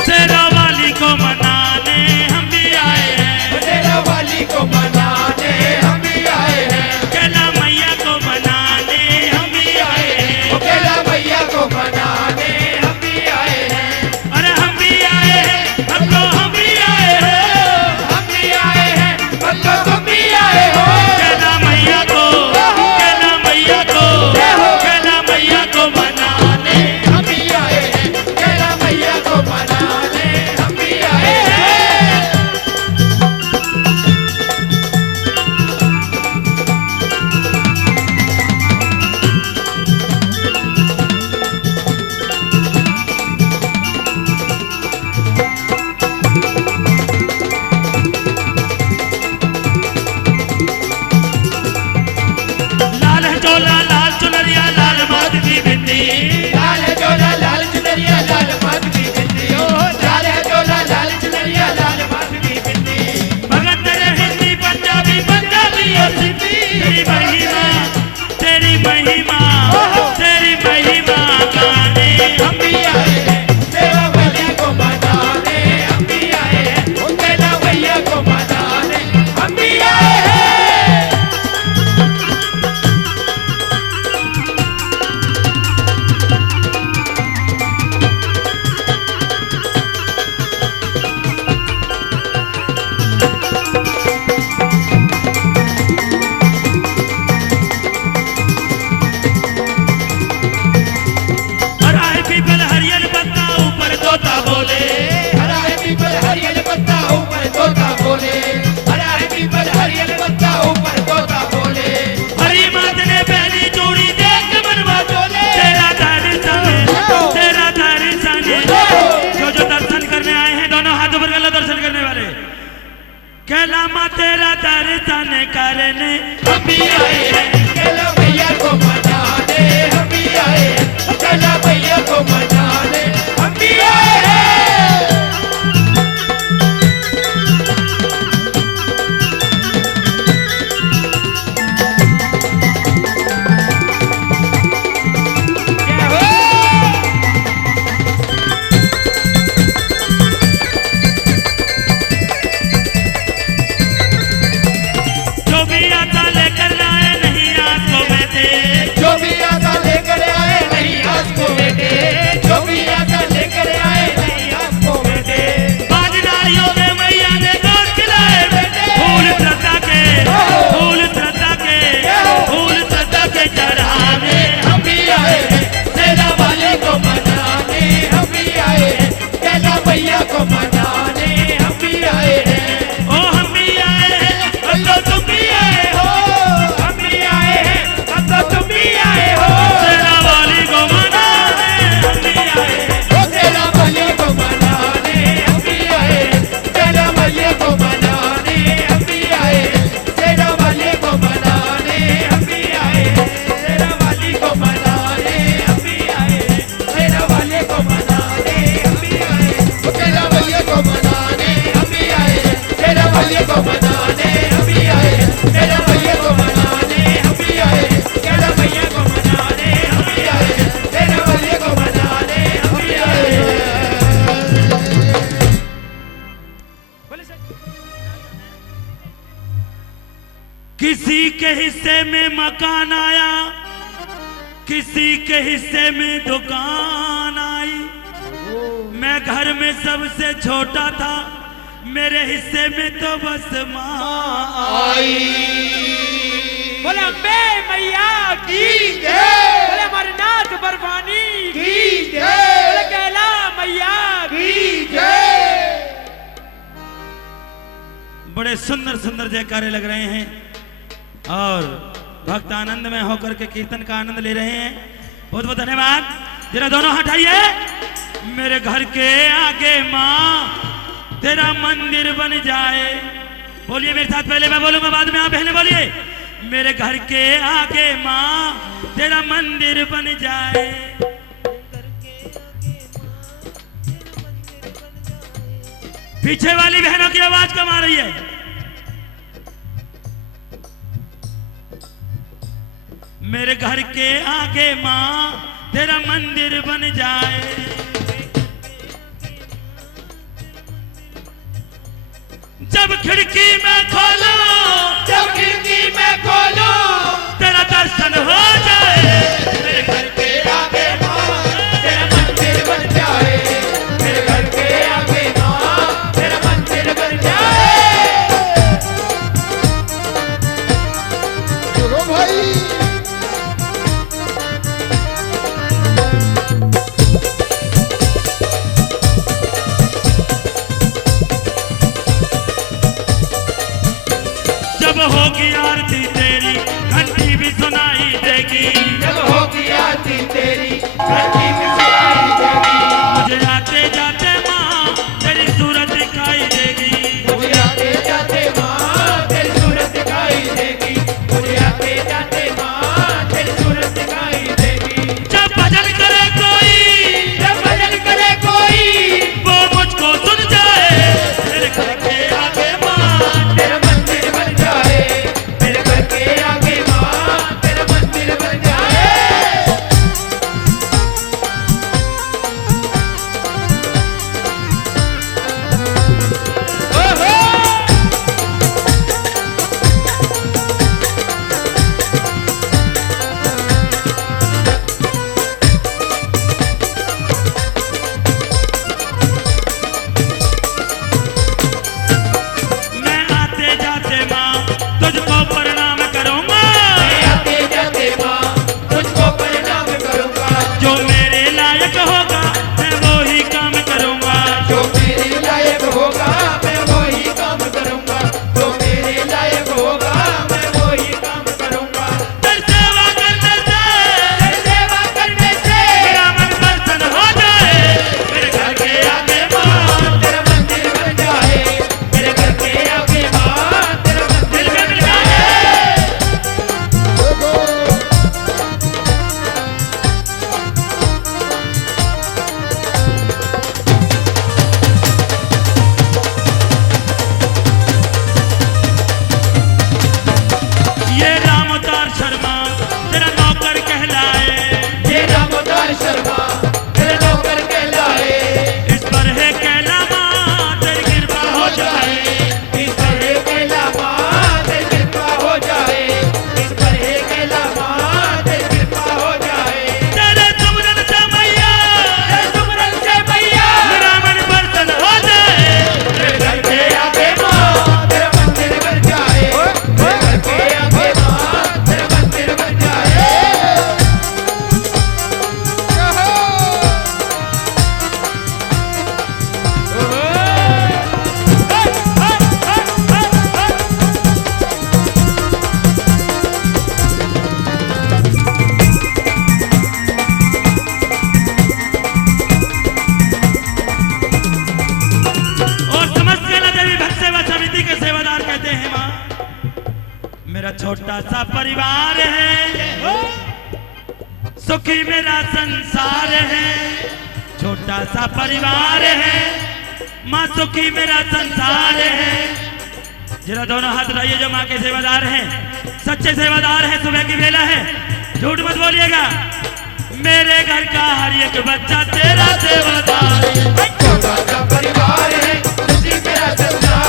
तेरा वाली को मनाने हम भी आए हैं तेरा वाली को मनाने हम भी आए हैं कैला मैया को मनाने हम भी आए हैं कैला मैया को मनाने हम भी आए हैं अरे हम भी आए हैं हम भी आए हैं हम भी आए हैं मतलब तुम भी आए हो कैला मैया को कैला मैया को कैला मैया को मनाने हम भी आए हैं कैला मैया को मनाने हम भी आए हैं लाल है चोला लाल चुनरिया लाल माथ की बिंदी लाल है चोला लाल चुनरिया लाल माथ की बिंदी ओ लाल है चोला लाल चुनरिया लाल माथ की बिंदी भगत तेरे हिंदी पंजाबी और सिंधी तेरी महिमा गाने हम भी आए हैं तेरा मैया को मनाने हम भी आए हैं ओ कैला मैया को मनाने हम भी आए हैं और आए पीपल हरियल पत्ता ऊपर तोता बोले हरा है पीपल हरियल पत्ता ऊपर तोता बोले हरा है पीपल हरियल पत्ता ऊपर तोता बोले हरी मात ने पहली चूड़ी देख के मनवा बोले तेरा दर्शन जो दर्शन करने आए हैं दोनों हाथों पर गला दर्शन करने वाले कैला माँ तेरा दर्शन करने हम भी आए हैं कैला मैया को मनाने हम भी आए हैं कैला मैया को मनाने हम भी आए हैं क्या हो जो भी आता लेकर लाए नहीं रात को किसी के हिस्से में मकान आया, किसी के हिस्से में दुकान आई। मैं घर में सबसे छोटा था, मेरे हिस्से में तो बस माँ आई। बोले अम्बे मैया की जय, बोले अमरनाथ बर्फानी की जय, बोले कैला मैया की जय। बड़े सुंदर सुंदर जयकारे लग रहे हैं और भक्त आनंद में होकर के कीर्तन का आनंद ले रहे हैं। बहुत बहुत धन्यवाद। जरा दोनों हटाइए। मेरे घर के आगे माँ तेरा मंदिर बन जाए। बोलिए मेरे साथ, पहले मैं बोलूंगा बाद में आप बहने बोलिए। मेरे घर के आगे माँ तेरा मंदिर बन जाए। पीछे वाली बहनों की आवाज कम आ रही है। मेरे घर के आगे माँ तेरा मंदिर बन जाए। जब खिड़की में खोलो, जब खिड़की में खोलो तेरा दर्शन हो जाए। मेरे घर के आगे माँ तेरा मंदिर बन जाए। मेरे घर के आगे माँ तेरा मंदिर बन जाए। चलो भाई। जब होगी आरती तेरी घंटी भी सुनाई देगी। जब होगी आरती तेरी घंटी भी सुनाई देगी। मुझे आते जाते माँ तेरी सूरत दिखाई देगी। मुझे आते जाते माँ तेरी सूरत दिखाई देगी। मुझे आते जाते माँ तेरी सूरत दिखाई देगी। जब भजन करे कोई, जब भजन करे कोई वो मुझको सुन जाए। मेरे घर के आगे माँ तेरा मंदिर बन जाए। मेरे घर के आगे माँ तेरा मंदिर बन जाए। ओहो! मैं आते जाते माँ तुझको प्रणाम करूँगा। मैं आते जाते माँ तुझको प्रणाम करूँगा। जो मेरे लायक होगा मैं वो ही काम करूँगा। जो मेरे लायक होगा मैं वो ही काम करूँगा। जो मेरे लायक होगा मैं वो ही काम करूँगा। तेरी सेवा करने से तेरी सेवा करने से मेरा मन प्रसन्न हो जाए। मेरे घर के आगे माँ तेरा मंदिर बन जाए। मेरे घर के आगे माँ तेरा मंदिर बन जाए। ये राम अवतार शर्मा तेरा नौकर कहलाए। ये रामोदार शर्मा तेरे नौकर कहलाए। इस पर है कहला माँ तेरी कृपा हो जाए। इस पर हे कहला माँ तेरी कृपा हो जाए। इस पर हे कहला माँ तेरी कृपा हो जाए। तेरे सुमरन से मैया तेरे सुमरन से मैया मेरा मन प्रसन्न हो जाए। मेरे घर के आगे माँ तेरा मंदिर बन जाए। मेरे घर के आगे माँ तेरा मंदिर बन जाए। और समस्त कैला देवी भक्त सेवा समिति के सेवादार कहते हैं माँ मेरा छोटा सा परिवार है, सुखी मेरा संसार है। छोटा सा परिवार है माँ, सुखी मेरा संसार है। जरा दोनों हाथ उठाइए जो माँ के सेवादार हैं, सच्चे सेवादार हैं। सुबह की बेला है, झूठ मत बोलिएगा। मेरे घर का हर एक बच्चा तेरा सेवादार है। छोटा सा परिवार है, खुशी मेरा संसार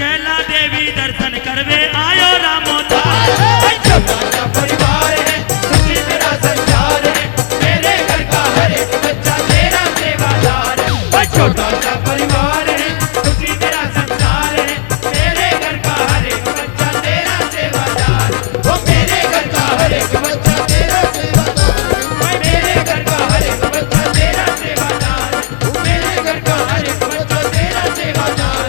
कैला देवी दर्शन करवे आयो रामोदार। छोटा सा परिवार है, खुशी मेरा संसार है, मेरे घर का हर एक बच्चा तेरा सेवादार है। छोटा सा परिवार है, खुशी मेरा संसार है, मेरे घर का हर एक बच्चा तेरा सेवादार। वो मेरे घर का हर एक बच्चा तेरा सेवादार, मेरे घर का हर एक बच्चा तेरा सेवादार, मेरे घर का हर एक बच्चा तेरा सेवादार,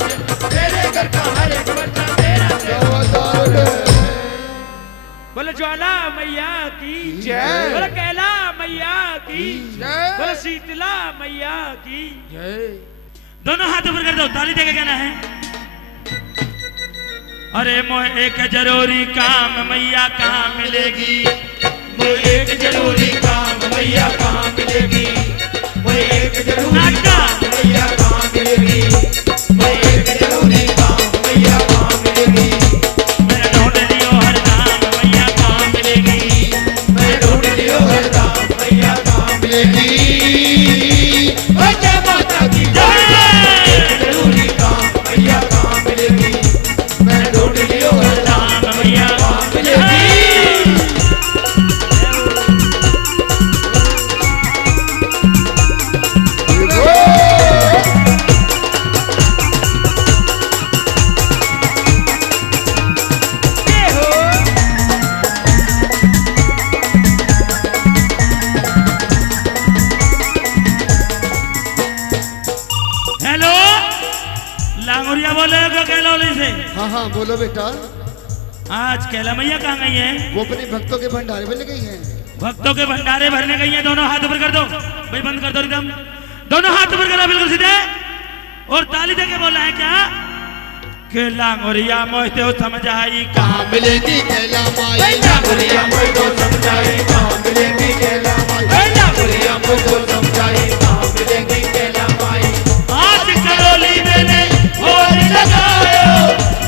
मेरे घर का हर एक बच्चा तेरा सेवादार। बोले ज्वाला मैया की जय। बोले कैला मैया की बोले शीतला मैया की। दोनों हाथ ऊपर कर दो, ताली देके कहना है। अरे मोह एक जरूरी काम मैया कहाँ मिलेगी। वो एक जरूरी काम मैया कहाँ मिलेगी, वो एक जरूरी काम मैया कहाँ मिलेगी, वो एक जरूरी काम मैया कहाँ मिलेगी। मैं ढूंढ लियो हर काम मैया कहाँ मिलेगी। मैं ढूंढ लियो हर काम मैया कहाँ मिलेगी। ओ जय माता की जय। एक जरूरी काम मैया कहाँ मिलेगी, मैं ढूंढ लियो हर काम मैया कहाँ मिलेगी। हेलो लांगोरिया बोले को कैलोली से। हाँ हाँ बोलो बेटा। आज कैला मैया कहाँ गई है। वो अपने भक्तों के भंडारे में गई हैं। भक्तों के भंडारे भरने गई हैं। दोनों हाथ ऊपर कर दो भाई, बंद कर दो एकदम। दोनों हाथ ऊपर करो बिल्कुल सीधे और ताली देके बोला है क्या कि लांगोरिया मोहते हो समझ आई कहाँ मिलेगी कैला माई। लांगोरिया मुझको समझाई कहाँ मिलेगी कैला माई। लांगोरिया मुझको समझाई कहाँ मिलेगी कैला माई। आज करोली मैंने और लगायो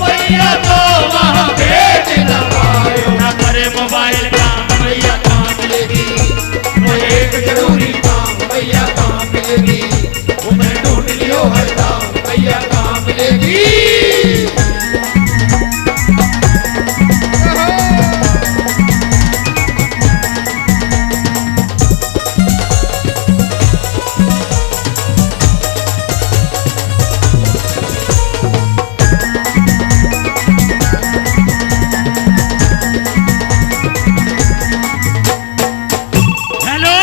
मैया को वहाँ भेज लगायो। ना करे मोबाइल काम मैया कहाँ मिलेगी, वो एक जरूरी काम मैया कहाँ मिलेगी, वो मैं ढूंढ लियो हर काम मैया कहाँ मिलेगी। हेलो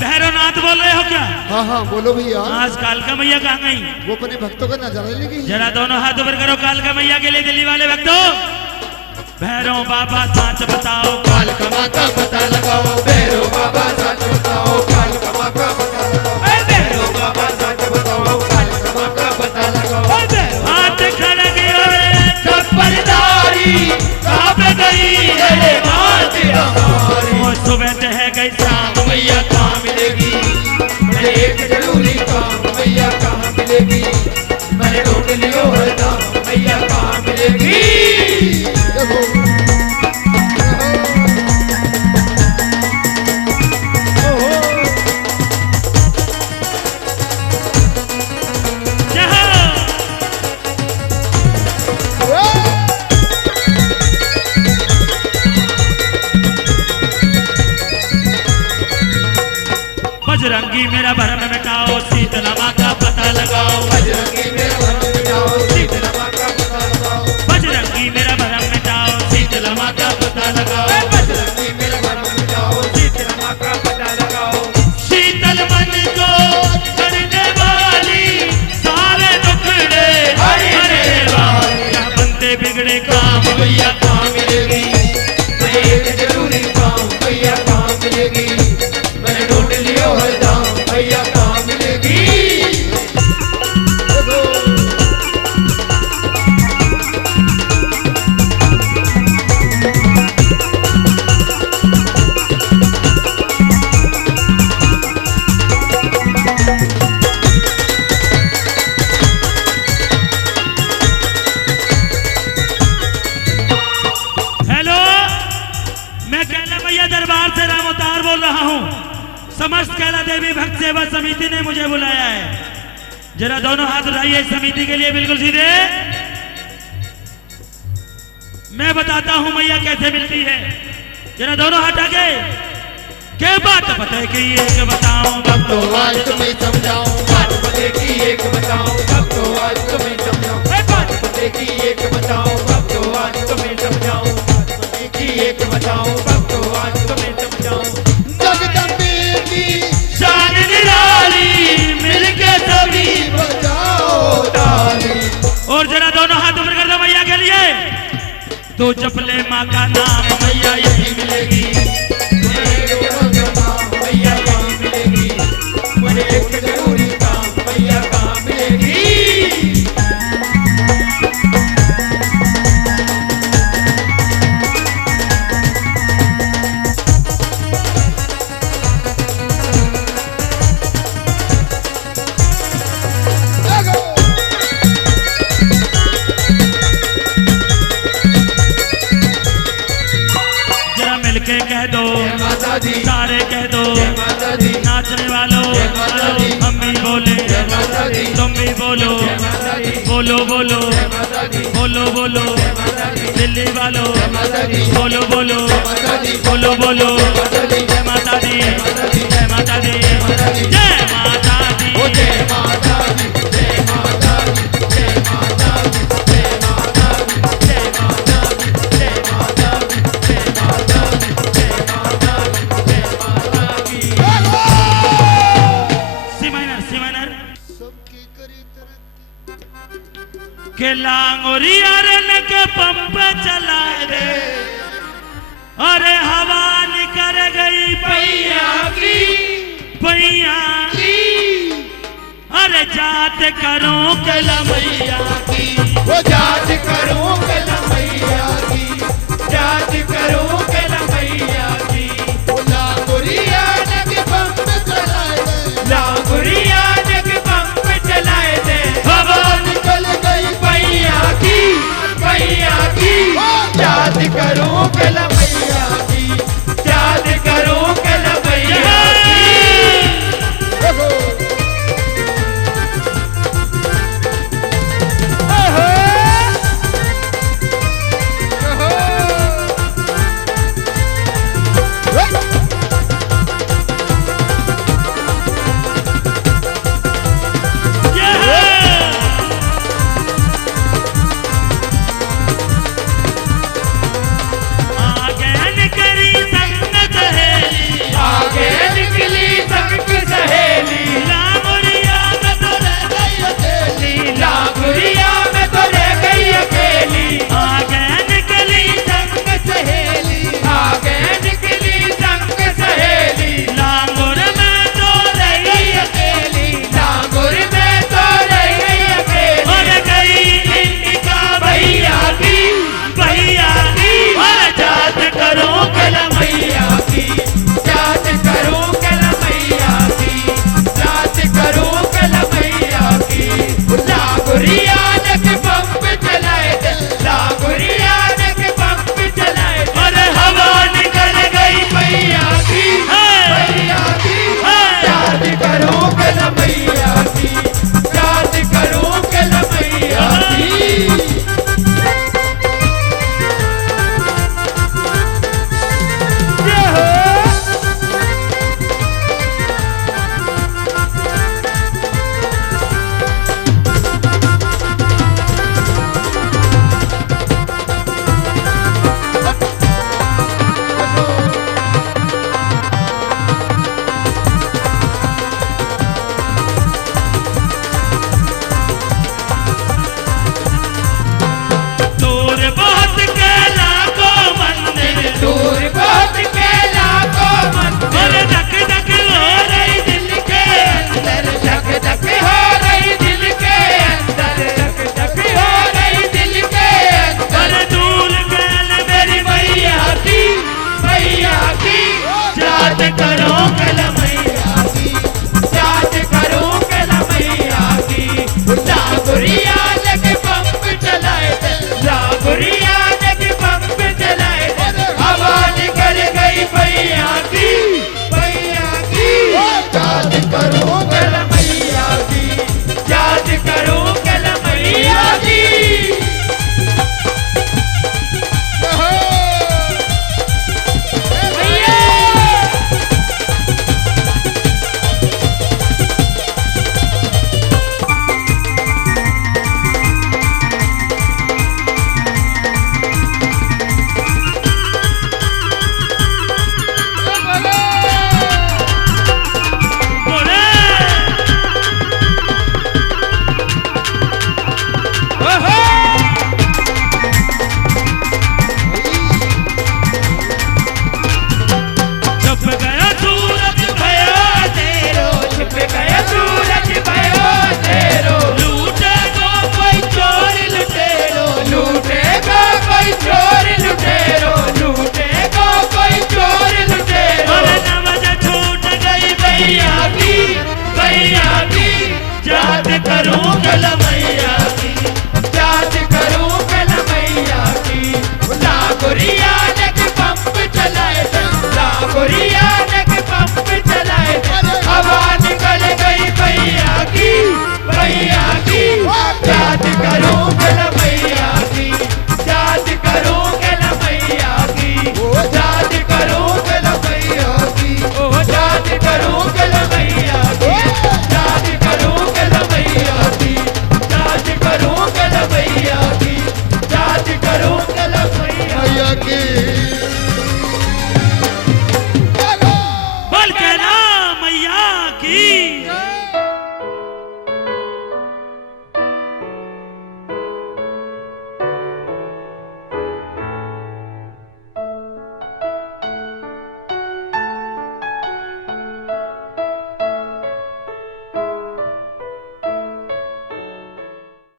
भैरवनाथ बोल रहे हो क्या। हाँ हाँ बोलो भैया। आज कालका मैया कहाँ गई। वो अपने भक्तों का नजारा ले गई हैं। जरा दोनों हाथ ऊपर करो कालका मैया के लिए दिल्ली वाले भक्तों। भैरव बाबा साच बताओ काल कमा का पता लगाओ, भैरव बाबा सच बताओ, काल कमा का पता लगाओ। भैरव बाबा सच बताओ, काल कमा का पता लगाओ। हाथ खड़गे खबरदारी कहाँ पे गई है ये बात हमारी। वो सुबह है गई शाम मैया कहाँ मिलेगी, मैं एक जरूरी काम मैया कहाँ मिलेगी, मैंने ढूंढ लियो हर काम मैया कहाँ मिलेगी। देखो। जहाँ बजरंगी मेरा भरम मिटाओ, शीतला माँ का पता लगाओ। बजरंगी मेरा भरम मिटाओ, शीतला माँ का पता लगाओ। बजरंगी मेरा भरम मिटाओ, शीतला माँ का पता लगाओ। बजरंगी मेरा भरम मिटाओ, शीतला माँ का पता लगाओ। शीतल मन को करने वाली सारे दुखड़े हरे वाली। क्या बनते बिगड़े काम मैया कहाँ मिलेगी, मैं एक जरूरी काम मैया कहाँ मिलेगी, मैंने ढूंढ लियो हर दाम मैया कहाँ मिलेगी। हेलो मैं कैला मैया दरबार से राम अवतार बोल रहा हूँ। समस्त कैला देवी भक्त सेवा समिति ने मुझे बुलाया है। जरा दोनों हाथ उठाइए इस समिति के लिए बिल्कुल सीधे। मैं बताता हूँ मैया कैसे मिलती है। जरा दोनों हाथ आगे। क्या बात पता है कि एक बताऊं तो आज तुम्हें समझाऊं, बात पते की एक बताऊं, अब तो आज तुम्हें समझाऊं। बात पते की एक बताऊं, अब तो आज तुम्हें समझाऊं। बात पते की एक बताऊं, अब तो आज तुम्हें समझाऊं। जगदम्बे की शान निराली मिलके सभी बजाओ ताली। और जरा दोनों हाथ ऊपर कर दो मैया के लिए। तो जपले माँ का नाम मैया यही मिलेगी। मैया कहाँ मिलेगी? मुझे एक जरूरी काम, मैया कहाँ मिलेगी? जरा मिलके कह दो माता दी, सारे कह दो माता दी, नाचने वालों माता दी, हम भी बोले माता दी, तुम भी बोलो माता दी, बोलो बोलो माता दी, बोलो बोलो माता दी, दिल्ली वालों माता दी, बोलो बोलो माता दी, बोलो बोलो माता दी, जय माता दी जय माता दी, जय माता दी जय माता दी ओ जय माता दी, जय माता दी, जय माता दी, जय माता दी, जय माता दी, जय माता दी, जय माता दी, जय माता दी, जय माता दी। सी माइनर सबकी करी तरक्की। के लांगोरिया रे के पंप चला रे अरे हवा निकर गई पैया की पैया अरे जात करो के मैया की वो जात